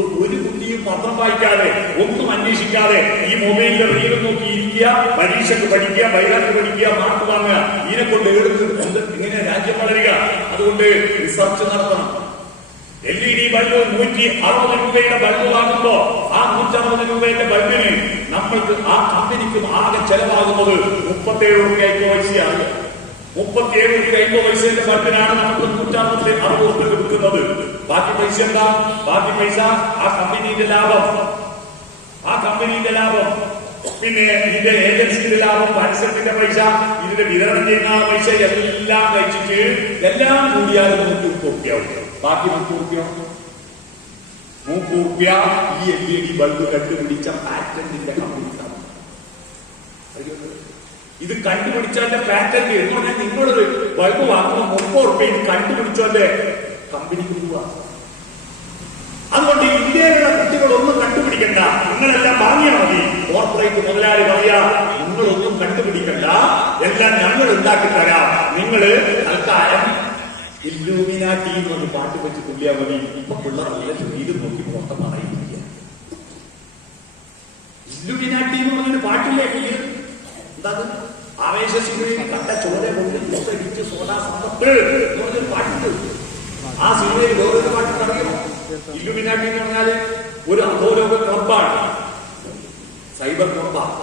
ഒരു കുട്ടിയും പത്രം വായിക്കാതെ, ഒന്നും അന്വേഷിക്കാതെ ഈ മൊബൈലിലെ റീലും നോക്കി ഇരിക്കുക, പരീക്ഷയ്ക്ക് പഠിക്കുക, ബൈലാക്ക് പഠിക്കുക, മാർക്ക് വാങ്ങുക, ഇതിനെ കൊണ്ട് എടുത്ത് ഇങ്ങനെ രാജ്യം വളരുക. അതുകൊണ്ട് റിസർച്ച് നടത്തണം. LED ബൾബ് 160 രൂപയുടെ ബൾബ് വാങ്ങുമ്പോ ആ 160 രൂപയുടെ ബൾബിന് നമ്മൾക്ക് ആ കമ്പനിക്കും ആകെ ചെലവാകുന്നത് 37 രൂപ 50 പൈസയാണ്. 37 രൂപ 50 പൈസയുടെ ബൾബിനാണ് നമുക്ക് 160 രൂപ വിൽക്കുന്നത്. ബാക്കി പൈസ എന്താ? ബാക്കി പൈസ ആ കമ്പനിയുടെ ലാഭം. ആ കമ്പനിയുടെ ലാഭം പിന്നെ ഇതിന്റെ ഏജൻസിയുടെ ലാഭം, പരസ്യത്തിന്റെ പൈസ, ഇതിന്റെ വിതരണം ചെയ്യുന്ന പൈസ എല്ലാം കഴിച്ചിട്ട് എല്ലാം കൂടിയാൽ 130 റുപ്യാവും. ബാക്കി 30 റുപ്യ ഈ LED ബൾബ് കണ്ടുപിടിച്ച പാറ്റന്റിന്റെ കമ്പനിക്കാണ്. ഇത് കണ്ടുപിടിച്ചതിന്റെ പാറ്റന്റ് എന്ന് പറഞ്ഞാൽ നിങ്ങളൊരു ബൾബ് വാങ്ങുമ്പോൾ 30 റുപ്യ ഇത് കണ്ടുപിടിച്ചതിന്റെ കമ്പനിക്ക് പോവാ. അതുകൊണ്ട് ഇന്ത്യയിലുള്ള കുട്ടികളൊന്നും കണ്ടുപിടിക്കണ്ട, നിങ്ങളെല്ലാം വാങ്ങിയാൽ മതി. കോർപ്പറേറ്റ് മുതലാളി പറയാ നിങ്ങളൊന്നും കണ്ടുപിടിക്കണ്ട, എല്ലാം ഞങ്ങൾ ഉണ്ടാക്കി തരാം, നിങ്ങള് തൽക്കാലം ഇല്ലൂമിനാറ്റി എന്നൊരു പാട്ട് വെച്ച് തുല്യാ മതി. ഇപ്പൊ പിള്ളേർ നല്ല ശരീരം നോക്കി മൊത്തം അറിയില്ല. ഇല്ലൂമിനാറ്റി എന്ന് പറഞ്ഞൊരു പാട്ടില്ലേ എന്താ ആവേശ സിനിമയിൽ കണ്ട ചോര കൊണ്ടിട്ട് സോഡാ സമ്പത്ത് എന്ന് പറഞ്ഞൊരു പാട്ടുണ്ട്. ആ സിനിമയിൽ വേറൊരു പാട്ട് അറിയാമോ? ഇല്ലുമിനാട്ടി എന്ന് പറഞ്ഞാല് ഒരു അധോലോക ക്ലബാണ്, സൈബർ ക്ലബാണ്.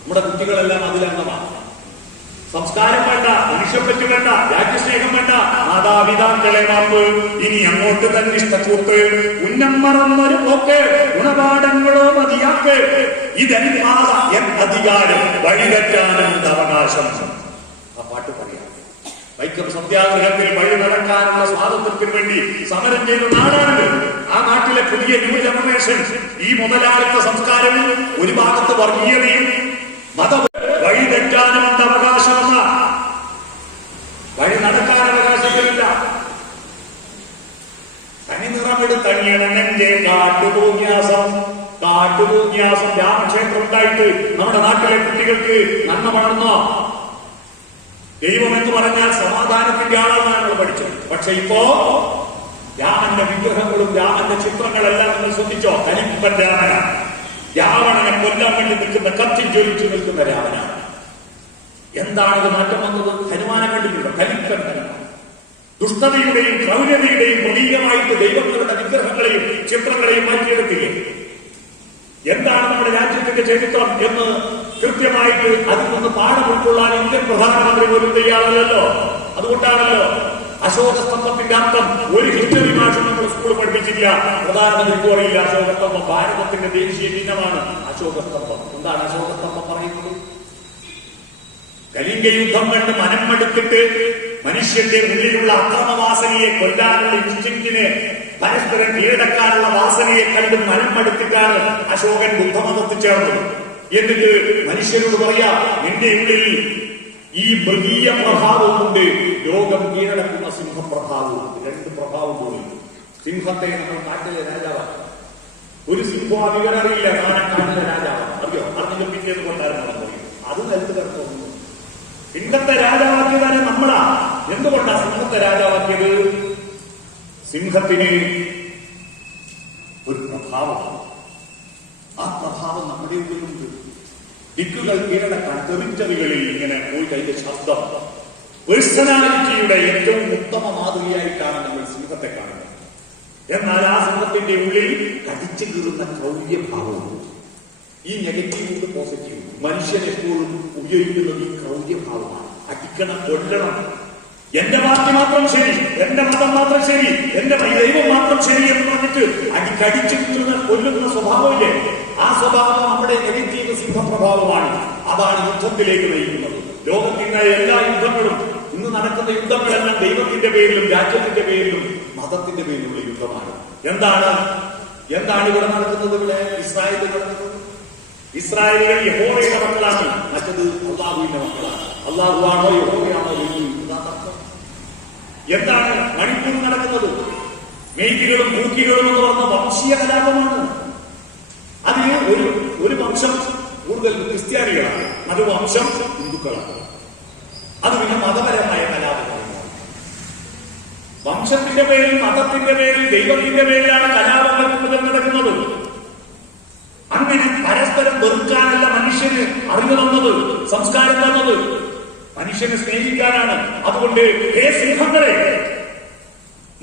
നമ്മുടെ കുട്ടികളെല്ലാം അതിലംഗമാണ്. സംസ്കാരം വേണ്ട, മനുഷ്യപ്പറ്റ് വേണ്ട, രാജ്യസ്നേഹം വേണ്ട, മാതാപിതാക്കളെ മാപ്പ്, ഇനി അങ്ങോട്ട് തന്നെ ഇഷ്ടക്കൂട്ട്, ഉന്നം മറന്നൊരു പോക്ക്, ഗുണപാഠങ്ങളോ മതിയാക്ക്, ഇതെൻ പാത എൻ അധികാരം, വഴിതെറ്റാനുണ്ട് അവകാശം. ആ പാട്ട് പറയാം. വൈക്കം സത്യാഗ്രഹത്തിൽ വഴി നടക്കാനുള്ള സ്വാതന്ത്ര്യത്തിന് വേണ്ടി സമരം ചെയ്ത നാടാണ്. ആ നാട്ടിലെ പുതിയ ന്യൂ ജനറേഷൻ ഈ മുതലാളിത്ത സംസ്കാരവും ഒരു ഭാഗത്ത് വർഗീയതയും മത വഴി തെറ്റാനുമുണ്ട് അവകാശമെന്ന, വഴി നടക്കാൻ അവകാശമില്ല. തനി നിറമെടുത്തണിയണമെന്റെ കാട്ടുഭൂന്യാസം, കാട്ടുഭൂന്യാസം രാമക്ഷേത്രം ഉണ്ടായിട്ട് നമ്മുടെ നാട്ടിലെ കുട്ടികൾക്ക് നന്മ വളർന്നോ? ദൈവം എന്ന് പറഞ്ഞാൽ സമാധാനത്തിന്റെ ആളാണ് നമ്മൾ പഠിച്ചത്. പക്ഷെ ഇപ്പോ രാമന്റെ വിഗ്രഹങ്ങളും രാമന്റെ ചിത്രങ്ങളെല്ലാം നിങ്ങൾ ശ്രദ്ധിച്ചോ? കലിപ്പൻ രാമനാണ്. രാവണനെ കൊല്ലാൻ വേണ്ടി നിൽക്കുന്ന, കത്തി ജ്വലിച്ചു നിൽക്കുന്ന രാമനാണ്. എന്താണിത് മാറ്റം വന്നത്? ഹനുമാനെ കണ്ടിട്ടുണ്ടോ? കലിപ്പൻ ഹനുമാൻ. ദുഷ്ടതയുടെയും ക്രൗര്യതയുടെയും പ്രതീകമായിട്ട് ദൈവങ്ങളുടെ വിഗ്രഹങ്ങളെയും ചിത്രങ്ങളെയും മാറ്റിയെടുത്തില്ലേ? എന്താണ് നമ്മുടെ രാജ്യത്തിന്റെ ചരിത്രം എന്ന് കൃത്യമായിട്ട് അതിൽ നിന്ന് പാഠം ഉൾക്കൊള്ളാൻ ഇന്ത്യൻ പ്രധാനമന്ത്രി പോലും തയ്യാറല്ലോ. അതുകൊണ്ടാണല്ലോ അശോക സ്തംഭത്തിന്റെ അർത്ഥം ഒരു ഹിസ്റ്ററി ഭാഷ നമ്മൾ സ്കൂളിൽ പഠിപ്പിച്ചില്ല. പ്രധാനമന്ത്രിക്കും അറിയില്ല അശോക സ്തംഭം ഭാരതത്തിന്റെ ദേശീയ ചിഹ്നമാണ് അശോക സ്തംഭം. എന്താണ് അശോക സ്തംഭം പറയുന്നത്? കലിംഗ യുദ്ധം കണ്ട് മനം മടുത്തിട്ട് മനുഷ്യന്റെ ഉള്ളിലുള്ള അക്രമവാസനയെ കൊല്ലാനുള്ള ഇൻസ്റ്റിങ്ക്റ്റിനെ, പരസ്പരം കീഴടക്കാനുള്ള വാസനയെ കണ്ട് മനം മടുത്തിട്ടാണ് അശോകൻ ബുദ്ധമതത്തിൽ ചേർന്നത്. എന്നിട്ട് മനുഷ്യരോട് പറയാ, നിന്റെ ഉള്ളിൽ ഈ മൃഗീയ പ്രഭാവമുണ്ട്, ലോകം കീഴടക്കുന്ന സിംഹപ്രഭാവവും. രണ്ട് പ്രഭാവം കൂടി. സിംഹത്തെ നമ്മൾ കാട്ടിലെ രാജാവാണ്. ഒരു സിംഹം വിവരറിയില്ല, കാട്ടിലെ രാജാവാണ്. അറിയോ? അറിഞ്ഞു പിറ്റേന്ന് കൊണ്ടായിരുന്നു പറയും. അത് നിലത്ത് കിടക്കുന്നു. സിംഹത്തെ രാജാവാക്കിയതാണ് നമ്മളാ. എന്തുകൊണ്ടാ സിംഹത്തെ രാജാവാക്കിയത്? സിംഹത്തിന് ഒരു പ്രഭാവമാണ്. ആ പ്രഭാവം നമ്മുടെ ഉള്ളിലുണ്ട്. ദിക്കുകൾ കീഴടക്കാൻ തെറിച്ചവികളിൽ ഇങ്ങനെ പോയി കഴിഞ്ഞ ശബ്ദം. പേഴ്സണാലിറ്റിയുടെ ഏറ്റവും ഉത്തമ മാതൃകയായിട്ടാണ് നമ്മൾ സിംഹത്തെ കാണുന്നത്. എന്നാൽ ആ സിംഹത്തിന്റെ ഉള്ളിൽ കടിച്ചു കീറുന്ന ക്രൗര്യഭാവമുണ്ട്. ഈ നെഗറ്റീവ് പോസിറ്റീവ് മനുഷ്യൻ എപ്പോഴും ഉപയോഗിക്കുന്നത് ഈ ക്രൗര്യഭാവമാണ്. അടിക്കണം, കൊല്ലണം, എന്റെ പാർട്ടി മാത്രം ശരി, എന്റെ മതം മാത്രം ശരി, എന്റെ ദൈവം മാത്രം ശരി എന്ന് പറഞ്ഞിട്ട് കടിച്ചു കൊല്ലുന്ന സ്വഭാവമില്ലേ? ആ സ്വഭാവം നമ്മുടെ നെഗറ്റീവ് സിംഹപ്രഭാവമാണ്. അതാണ് യുദ്ധത്തിലേക്ക് നയിക്കുന്നത്. ലോകത്തിന്റെ എല്ലാ യുദ്ധങ്ങളും, ഇന്ന് നടക്കുന്ന യുദ്ധങ്ങളെല്ലാം ദൈവത്തിന്റെ പേരിലും രാജ്യത്തിന്റെ പേരിലും മതത്തിന്റെ പേരിലുള്ള യുദ്ധമാണ്. എന്താണ് ഇവിടെ നടക്കുന്നത്? ഇവിടെ ഇസ്രായേലിൽ നടക്കുന്നത്. ഇസ്രായേലികൾ യഹോവയുടെ മക്കളാണ്, മറ്റത് അള്ളാഹുവിന്റെ മക്കളാണ്. അള്ളാഹുവാണോ യഹോവയാണോ? എന്താണ് മണിപ്പൂർ നടക്കുന്നത്? മെയ്തികളും മൂക്കികളും എന്ന് പറഞ്ഞ വംശീയ കലാപമാണ്. അതിന് ഒരു വംശം കൂടുതൽ ക്രിസ്ത്യാനികളാണ്, മറ്റൊരു വംശം ഹിന്ദുക്കളാണ്. അത് പിന്നെ മതപരമായ കലാപമാണ്. വംശത്തിന്റെ പേരിൽ, മതത്തിന്റെ പേരിൽ, ദൈവത്തിന്റെ പേരിലാണ് കലാപങ്ങൾ കൂടുതൽ നടക്കുന്നത്. അങ്ങനെ പരസ്പരം വെറുക്കാനല്ല മനുഷ്യന് അറിവ് തന്നത്, സംസ്കാരം തന്നത്. മനുഷ്യനെ സ്നേഹിക്കാനാണ്. അതുകൊണ്ട് ഹേ സിംഹങ്ങളെ,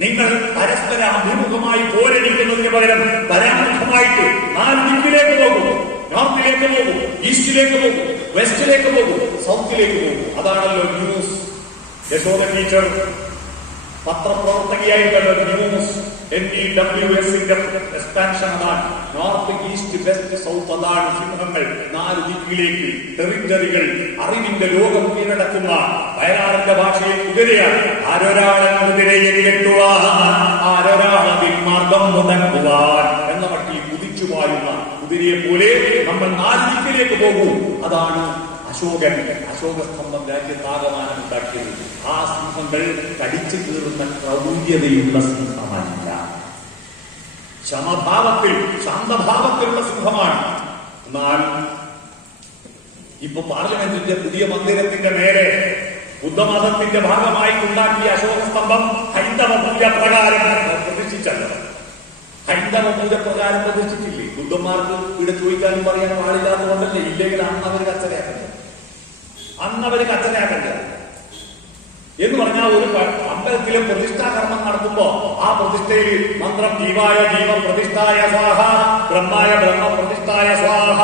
നിങ്ങൾ പരസ്പര അഭിമുഖമായി പോരടിക്കുന്നതിന് പകരം പരാമുഖമായിട്ട് 4 ദിക്കിലേക്ക് പോകും. നോർത്തിലേക്ക് പോകും, ഈസ്റ്റിലേക്ക് പോകും, വെസ്റ്റിലേക്ക് പോകും, സൗത്തിലേക്ക് പോകും. അതാണല്ലോ ന്യൂസ്. യശോദ ടീച്ചർ പത്രപ്രവർത്തകയായിട്ടുള്ള ന്യൂസ് NEWSന്റെ എക്സ്പാൻഷൻ അതാണ്. നോർത്ത് ഈസ്റ്റ് വെസ്റ്റ് സൗത്ത് അതാണ്. സിംഹങ്ങൾ 4 ദിക്കിലേക്ക്, ടെറിറ്ററികൾ, അറിവിന്റെ ലോകം കീഴടക്കുന്ന വയനാടിന്റെ ഭാഷയിൽ കുതിരയാണ്. ആരൊരാളെ കുതിരയെ കെട്ടുവാൻ, ആരൊരാളെ പിന്മാർഗം മുടക്കുവാൻ എന്ന മട്ടിൽ കുതിച്ചു വായുന്ന കുതിരയെ പോലെ നമ്മൾ 4 ദിക്കിലേക്ക് പോകൂ. അതാണ് അശോകസ്തംഭം രാജ്യത്താകമാനം ഉണ്ടാക്കിയത്. ആ സിംഹങ്ങൾ കടിച്ചു കീറുന്ന ക്രൗര്യതയുള്ള സിംഹമല്ല, ശമഭാവത്തിൽ ശാന്തഭാവത്തിലുള്ള സിംഹമാണ്. എന്നാൽ ഇപ്പൊ പാർലമെന്റിന്റെ പുതിയ മന്ദിരത്തിന്റെ മേലെ ബുദ്ധമതത്തിന്റെ ഭാഗമായി ഉണ്ടാക്കിയ അശോകസ്തംഭം ഹൈന്ദവ മൂല്യപ്രകാരം പ്രതിഷ്ഠിച്ചല്ലോ. ഹൈന്ദവ മൂല്യപ്രകാരം പ്രതിഷ്ഠിച്ചില്ലേ? ബുദ്ധന്മാർക്ക് ഇവിടെ ചോദിക്കാനും പറയാനും ആളില്ലാത്തതുകൊണ്ടല്ലേ? ഇല്ലെങ്കിൽ അന്നവർ കച്ചറയാക്കണ്ടേ എന്ന് പറഞ്ഞാൽ ഒരു അമ്പലത്തിലെ പ്രതിഷ്ഠാകർമ്മം നടത്തുമ്പോ ആ പ്രതിഷ്ഠയിൽ മന്ത്രം ജീവായ ജീവ പ്രതിഷ്ഠായ സ്വാഹ, ബ്രഹ്മായ ബ്രഹ്മ പ്രതിഷ്ഠായ സ്വാഹ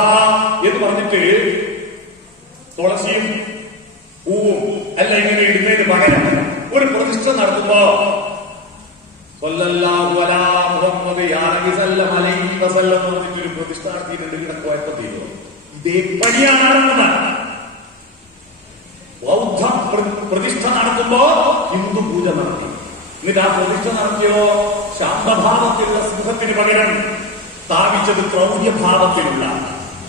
എന്ന് പറഞ്ഞിട്ട് തുളസിയും പൂവും അല്ല ഇങ്ങനെ ഇടുന്നതിന് പകരം ഒരു പ്രതിഷ്ഠ നടത്തുമ്പോ പറഞ്ഞിട്ടൊരു പ്രതിഷ്ഠ നടത്തിയിട്ടുണ്ട്. ഇവിടെ കുഴപ്പത്തില്ലോ ഇതേ പണിയാണെന്നാണ്. ബൗദ്ധ പ്രതിഷ്ഠ നടത്തുമ്പോ ഹിന്ദു പൂജ നടത്തി. എന്നിട്ട് ആ പ്രതിഷ്ഠ നടത്തിയോ ശാന്തഭാവത്തിലുള്ള സിംഹത്തിന് പകരം സ്ഥാപിച്ചത് ക്രൗര്യഭാവത്തിലുള്ള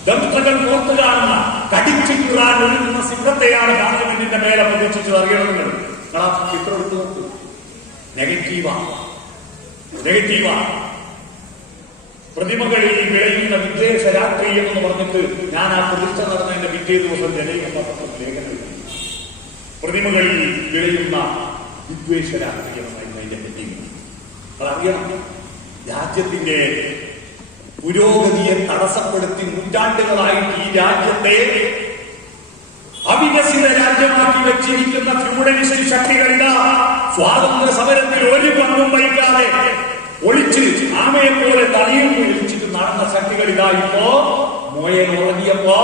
ദംഷ്ടകൾ പുറത്തു കാണുന്ന കടിച്ചു കീറാൻ ഒരുങ്ങുന്ന സിംഹത്തെയാണ് പാർലമെന്റിന്റെ മേലെ പ്രതിഷ്ഠിച്ചത്. അറിയണമെന്നത് നിങ്ങൾ ആ ചിത്രം എടുത്തു നോക്കൂ. നെഗറ്റീവാണ്. പ്രതിമകളിൽ വിളയുന്ന വിദ്വേഷ രാഷ്ട്രീയം എന്ന് പറഞ്ഞിട്ട് ഞാൻ ആ പ്രതിഷ്ഠ നടന്നതിന്റെ പിറ്റേ ദിവസം ജനകീയ പത്രത്തിൽ ലേഖനം എഴുതി. പ്രതിമകളിൽ വിളയുന്ന വിദ്വേഷ രാഷ്ട്രീയം എന്നതിന്റെ പറ്റി അതറിയണം. രാജ്യത്തിന്റെ പുരോഗതിയെ തടസ്സപ്പെടുത്തി നൂറ്റാണ്ടുകളായിട്ട് ഈ രാജ്യത്തെ അവികസിത രാജ്യമാക്കി വെച്ചിരിക്കുന്ന ഫ്യൂഡലിസ്റ്റ് ശക്തികളില്ല. സ്വാതന്ത്ര്യ സമരത്തിൽ ഒരു പങ്കും വഹിക്കാതെ ഒളിച്ച് ആമയെ പോലെ തലയിൽ ഒളിച്ചിട്ട് നടന്ന ശക്തികളില്ല. ഇപ്പോ മുയൽ ഉറങ്ങിയപ്പോ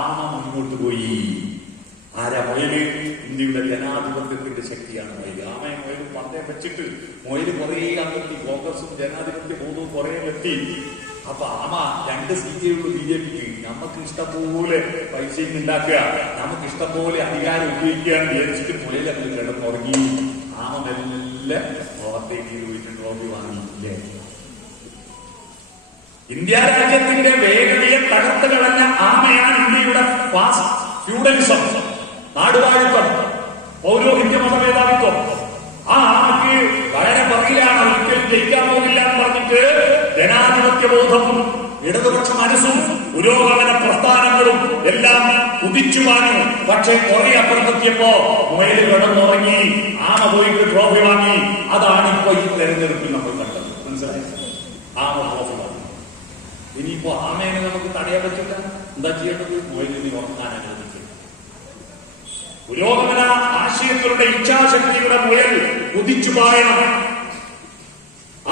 ആമ മുന്നോട്ട് പോയി. ആരാ മുയല്? ഇന്ത്യയുടെ ജനാധിപത്യത്തിന്റെ ശക്തിയാണ് മുയൽ. ആമയെ മുയലും പന്തയം വെച്ചിട്ട് മുയൽ കുറേ അങ്ങെത്തി. കോൺഗ്രസും ജനാധിപത്യ ബോധവും കുറേ എത്തി. അപ്പൊ ആമ 2 സീറ്റുകളുള്ള BJPക്ക് നമുക്ക് ഇഷ്ടംപോലെ പൈസ ഉണ്ടാക്കുക, നമുക്ക് ഇഷ്ടംപോലെ അധികാരം ഉപയോഗിക്കാൻ വിചാരിച്ചിട്ട് മുയൽ അങ്ങ് കിടന്നുറങ്ങി. ആമ മെല്ലെ പുറത്തേക്ക് പോയിട്ട് ട്രോഫി വാങ്ങിയില്ലേ? ഇന്ത്യ രാജ്യത്തിന്റെ വേഗതയെ തകർത്ത് കളഞ്ഞ ആമയാണ് ഇന്ത്യയുടെ ഫ്യൂഡലിസം, നാടുവാഴിത്വം, പൗരോഹിത്യ മതമേധാവിത്വം. ആ ആമയ്ക്ക് വളരെ പറയിലാണ് ഒരിക്കലും ജയിക്കാൻ പോകില്ല എന്ന് പറഞ്ഞിട്ട് ജനാധിപത്യ ബോധവും ഇടതുപക്ഷ മനസ്സും പുരോഗമന പ്രസ്ഥാനങ്ങളും എല്ലാം കുതിച്ചുവാനും. പക്ഷെ കുറെ അപ്പുറത്തെത്തിയപ്പോ മുയൽ കിടന്നുറങ്ങി, ആമ പോയിട്ട് ട്രോഫി വാങ്ങി. അതാണ് ഇപ്പൊ ഈ തെരഞ്ഞെടുപ്പിൽ നമ്മൾ കണ്ടത്. മനസ്സിലായി? ആമ ട്രോഫി വാങ്ങി. ഇനിയിപ്പോ ആമേനെ നമുക്ക് തടയാൻ പറ്റില്ല. എന്താ ചെയ്യേണ്ടത്? മുയലിനെ ഉറങ്ങാൻ അനുവദിക്കുക. പുരോഗമന ആശയങ്ങളുടെ ഇച്ഛാശക്തിയുടെ മുയൽ കുതിച്ചുപായണം.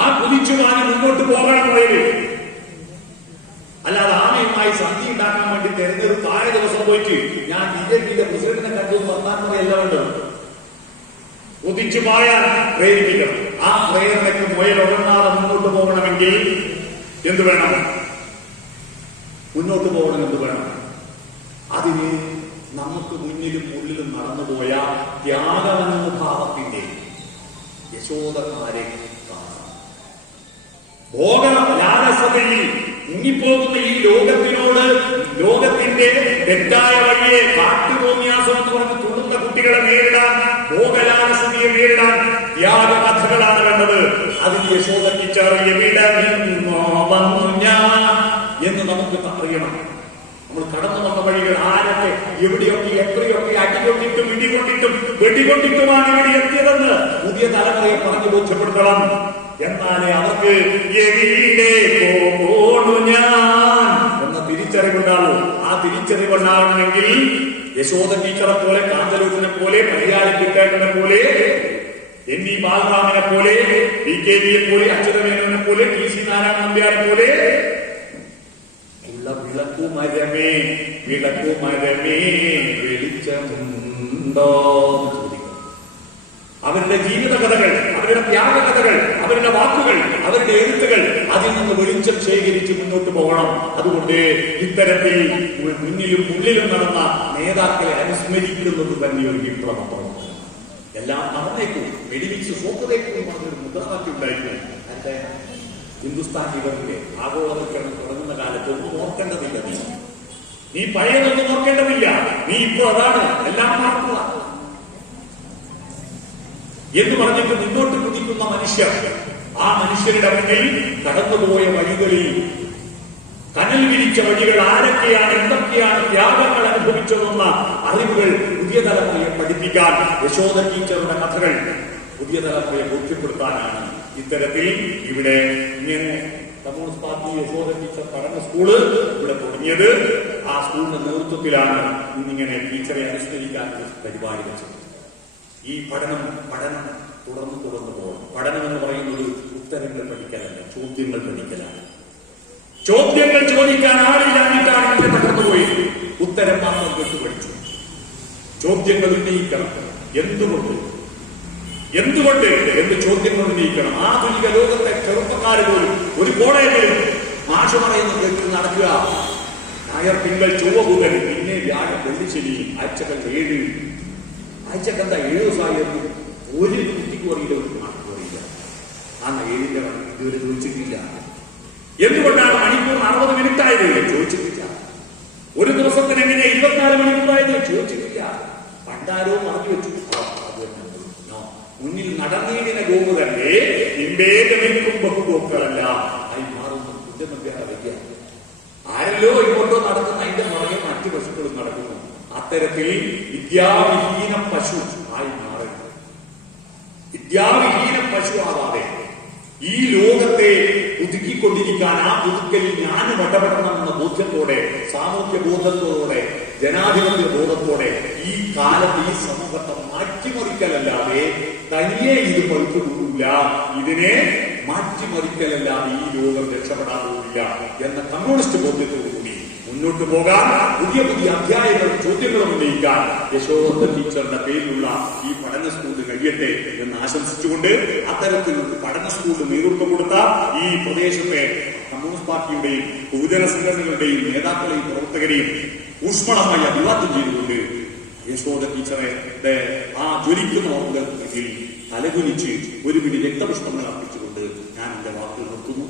ആ കുതിച്ചുപാനി മുന്നോട്ട് പോകണം മുയൽ. അല്ലാതെ ആമയുമായി സന്ധി ഉണ്ടാക്കാൻ വേണ്ടി തെരഞ്ഞെടുപ്പ് താഴെ ദിവസം പോയിട്ട് ഞാൻ BJPയുടെ പ്രസിഡന്റിനെ കണ്ടു വന്നാൽ പറയല്ല വേണ്ടത്. കുതിച്ചുപായാൻ പ്രേരിപ്പിക്കണം. ആ പ്രേരണയ്ക്ക് മുയൽ ഉറങ്ങാതെ മുന്നോട്ട് പോകണമെങ്കിൽ എന്ത് വേണം? മുന്നോട്ട് പോകണം എന്ത് വേണം? അതിന് നമുക്ക് മുന്നിലും ഉള്ളിലും നടന്നുപോയ ത്യാഗമനോഭാവത്തിന്റെ യശോദന്മാരെ കാണാം. ഭോഗലാലസതയിൽ മുങ്ങിപ്പോകുന്ന ഈ ലോകത്തിനോട്, ലോകത്തിന്റെ തെറ്റായ വഴിയെ കാട്ടുതോന്നിയാസം എന്ന് പറഞ്ഞ് തുള്ളുന്ന കുട്ടികളെ നേരിടാൻ, ഭോഗലാലസതയെ നേരിടാൻ ത്യാഗകഥകളാണ് വേണ്ടത്. അതിന് യശോദക്കിച്ചറിയവിടോ വന്നു ഞാൻ എന്ന് നമുക്ക് അറിയണം. നമ്മൾ കടന്നു വന്ന വഴികൾ ആരൊക്കെ എവിടെയൊക്കെ എത്രയൊക്കെ അടികൊണ്ടിട്ടും ഇടികൊണ്ടിട്ടും വെടികൊണ്ടിട്ടുമാണ് ഇവിടെ എത്തിയതെന്ന് പുതിയ തലമുറയെ പറഞ്ഞു ബോധ്യപ്പെടുത്തണം. എന്നാലേ അവർക്ക് എവിടേക്കോ ഞാൻ എന്ന തിരിച്ചറിവുണ്ടാവും. ആ തിരിച്ചറിവുണ്ടാവണമെങ്കിൽ യശോദ ടീച്ചറെ പോലെ, കാന്തലൂരിനെ പോലെ, മലയാളി കിട്ടേണ്ടനെ പോലെ, NE ബാലറാമനെ പോലെ, DKVയെ പോലെ, അച്യുതമേനോനെ പോലെ, TC നാരായണ നമ്പ്യാരെ പോലെ വിളക്കുമരമേ വെളിച്ചമുണ്ടോ ചോദിക്കും. അവരുടെ ജീവിത കഥകൾ, അവരുടെ ത്യാഗകഥകൾ, അവരുടെ വാക്കുകൾ, അവരുടെ എഴുത്തുകൾ, അതിൽ നിന്ന് വെളിച്ചം ശേഖരിച്ച് മുന്നോട്ട് പോകണം. അതുകൊണ്ട് ഇത്തരത്തിൽ മുന്നിലും ഉള്ളിലും നടന്ന നേതാക്കളെ അനുസ്മരിക്കുന്നത് തന്നെ ഒരു വിപ്ലവ പ്രവർത്തനം. എല്ലാം നടന്നേക്കും, വെടിവെച്ച് സോപ്പതേക്കും പറഞ്ഞൊരു മുദ്രാവാക്യം ഉണ്ടായിരുന്നു. എന്റെ ഹിന്ദുസ്ഥാൻ ഇവരുടെ ആഗോളവൽക്കരണം തുടങ്ങുന്ന കാലത്ത് ഒന്നും ഓർക്കേണ്ടതില്ല. നീ പഴയതൊന്നും ഓർക്കേണ്ടതില്ല, നീ ഇപ്പോ അതാണ്, എല്ലാം മാറുക എന്ന് പറഞ്ഞിട്ട് മുന്നോട്ട് കുതിക്കുന്ന മനുഷ്യർ, ആ മനുഷ്യരുടെ മുന്നിൽ കടന്നുപോയ വഴികളിൽ, കനൽ വിരിച്ച വഴികൾ ആരൊക്കെയാണ്, എന്തൊക്കെയാണ് ത്യാഗങ്ങൾ അനുഭവിച്ചതെന്ന അറിവുകൾ പുതിയ തലമുറയെ പഠിപ്പിക്കാൻ, യശോദ ടീച്ചറുടെ കഥകൾ പുതിയ തലമുറയെ ബോധ്യപ്പെടുത്താനാണ് ഇത്തരത്തിൽ ഇവിടെ ഇങ്ങനെ കമ്മ്യൂണിസ്റ്റ് പാർട്ടി യശോദ ടീച്ചർ പഠന സ്കൂള് ഇവിടെ തുടങ്ങിയത്. ആ സ്കൂളിന്റെ നേതൃത്വത്തിലാണ് ഇന്നിങ്ങനെ ടീച്ചറെ അനുസ്മരിക്കാൻ പരിപാടി വെച്ചത്. ഈ പഠനം തുടർന്ന് പോകണം. പഠനം എന്ന് പറയുന്നത് ഉത്തരങ്ങൾ പഠിക്കലല്ല, ചോദ്യങ്ങൾ പഠിക്കലാണ്. ചോദ്യങ്ങൾ ചോദിക്കാൻ ആളില്ലാഞ്ഞിട്ടാണ് ഇവിടെ തകർന്നുപോയത്. ഉത്തരം മാത്രം കേട്ട് പഠിച്ചു. ചോദ്യങ്ങൾ ഉന്നയിക്കണം. എന്തുകൊണ്ട് എന്ത് ചോദ്യങ്ങൾ ഉന്നയിക്കണം? ആധുനിക ലോകത്തെ ചെറുപ്പക്കാര് പോലും ഒരു കോളേജിൽ മാഷ് പറയുന്നത് കേട്ട് നടക്കുക. ഞായർ, തിങ്കൾ, ചൊവ്വ, ബുധൻ, പിന്നെ വ്യാഴം, വെള്ളി, ശനി, ആഴ്ചകൾ 7. ആഴ്ചക്കെന്താ 7 ദിവസമായിരുന്നു? ഒരു കുട്ടിക്ക് പറയില്ല, ഒരു നാട്ടിൽ പറയില്ല. ആ 7ന്റെ ഇതുവരെ ചോദിച്ചിട്ടില്ല. എന്തുകൊണ്ടാണ് മണിക്കൂർ 60 മിനിറ്റ് ആയത്? ചോദിച്ചിട്ടില്ല. ഒരു ദിവസത്തിന് എങ്ങനെ 24 മണിക്കൂറായത്? ചോദിച്ചിട്ടില്ല. പണ്ടാരോ പറഞ്ഞു വെച്ചു. മുന്നിൽ നടന്നീടിന ഗോപു തന്നെ നിമ്പേതമിക്കും ബഹുഗോക്കളല്ല ആയി മാറുന്നു. വയ്യ ആരല്ലോ ഇങ്ങോട്ടോ നടക്കുന്ന അതിന്റെ പുറകെ മറ്റു പശുക്കളും നടക്കുന്നു. അത്തരത്തിൽ വിദ്യാവിഹീന പശു ആയി മാറുന്നു. വിദ്യാവിഹീന പശു ആവാതെ ഈ ലോകത്തെ പുതുക്കിക്കൊണ്ടിരിക്കാൻ, ആ പുതുക്കലിൽ ഞാനും ഇടപെടണമെന്ന ബോധ്യത്തോടെ, സാമൂഹ്യ ബോധത്തോടെ, ജനാധിപത്യ ബോധത്തോടെ ഈ കാലത്ത് ഈ സമൂഹത്തെ മാറ്റിമറിക്കലല്ലാതെ തനിയെ ഇത് പഴുത്തുകൂടില്ല. ഇതിനെ മാറ്റിമറിക്കലല്ലാതെ ഈ ലോകം രക്ഷപ്പെടാൻ പോകില്ല എന്ന കമ്മ്യൂണിസ്റ്റ് ബോധ്യത്തോടുകൂടി മുന്നോട്ട് പോകാൻ, പുതിയ പുതിയ അധ്യായങ്ങളും ചോദ്യങ്ങളും ഉന്നയിക്കാൻ യശോദ ടീച്ചറുടെ പേരിലുള്ള ഈ പഠന സ്കൂൾ കഴിയട്ടെ എന്ന് ആശംസിച്ചുകൊണ്ട്, അത്തരത്തിലുള്ള പഠന സ്കൂളിന് നേതൃത്വം കൊടുത്ത ഈ പ്രദേശത്തെ കമ്മ്യൂണിസ്റ്റ് പാർട്ടിയുടെയും ബഹുജന സംഘടനകളുടെയും നേതാക്കളെയും പ്രവർത്തകരെയും ഊഷ്മളമായി അഭിവാദ്യം ചെയ്തുകൊണ്ട് യശോദ ടീച്ചറെ ആ ജ്വലിക്കുന്ന ഓർമ്മയിൽ തലകുനിച്ച് ഒരു പിടി രക്തപുഷ്പങ്ങൾ അർപ്പിച്ചുകൊണ്ട് ഞാൻ എന്റെ വാക്കുകൾ നിർത്തുന്നു.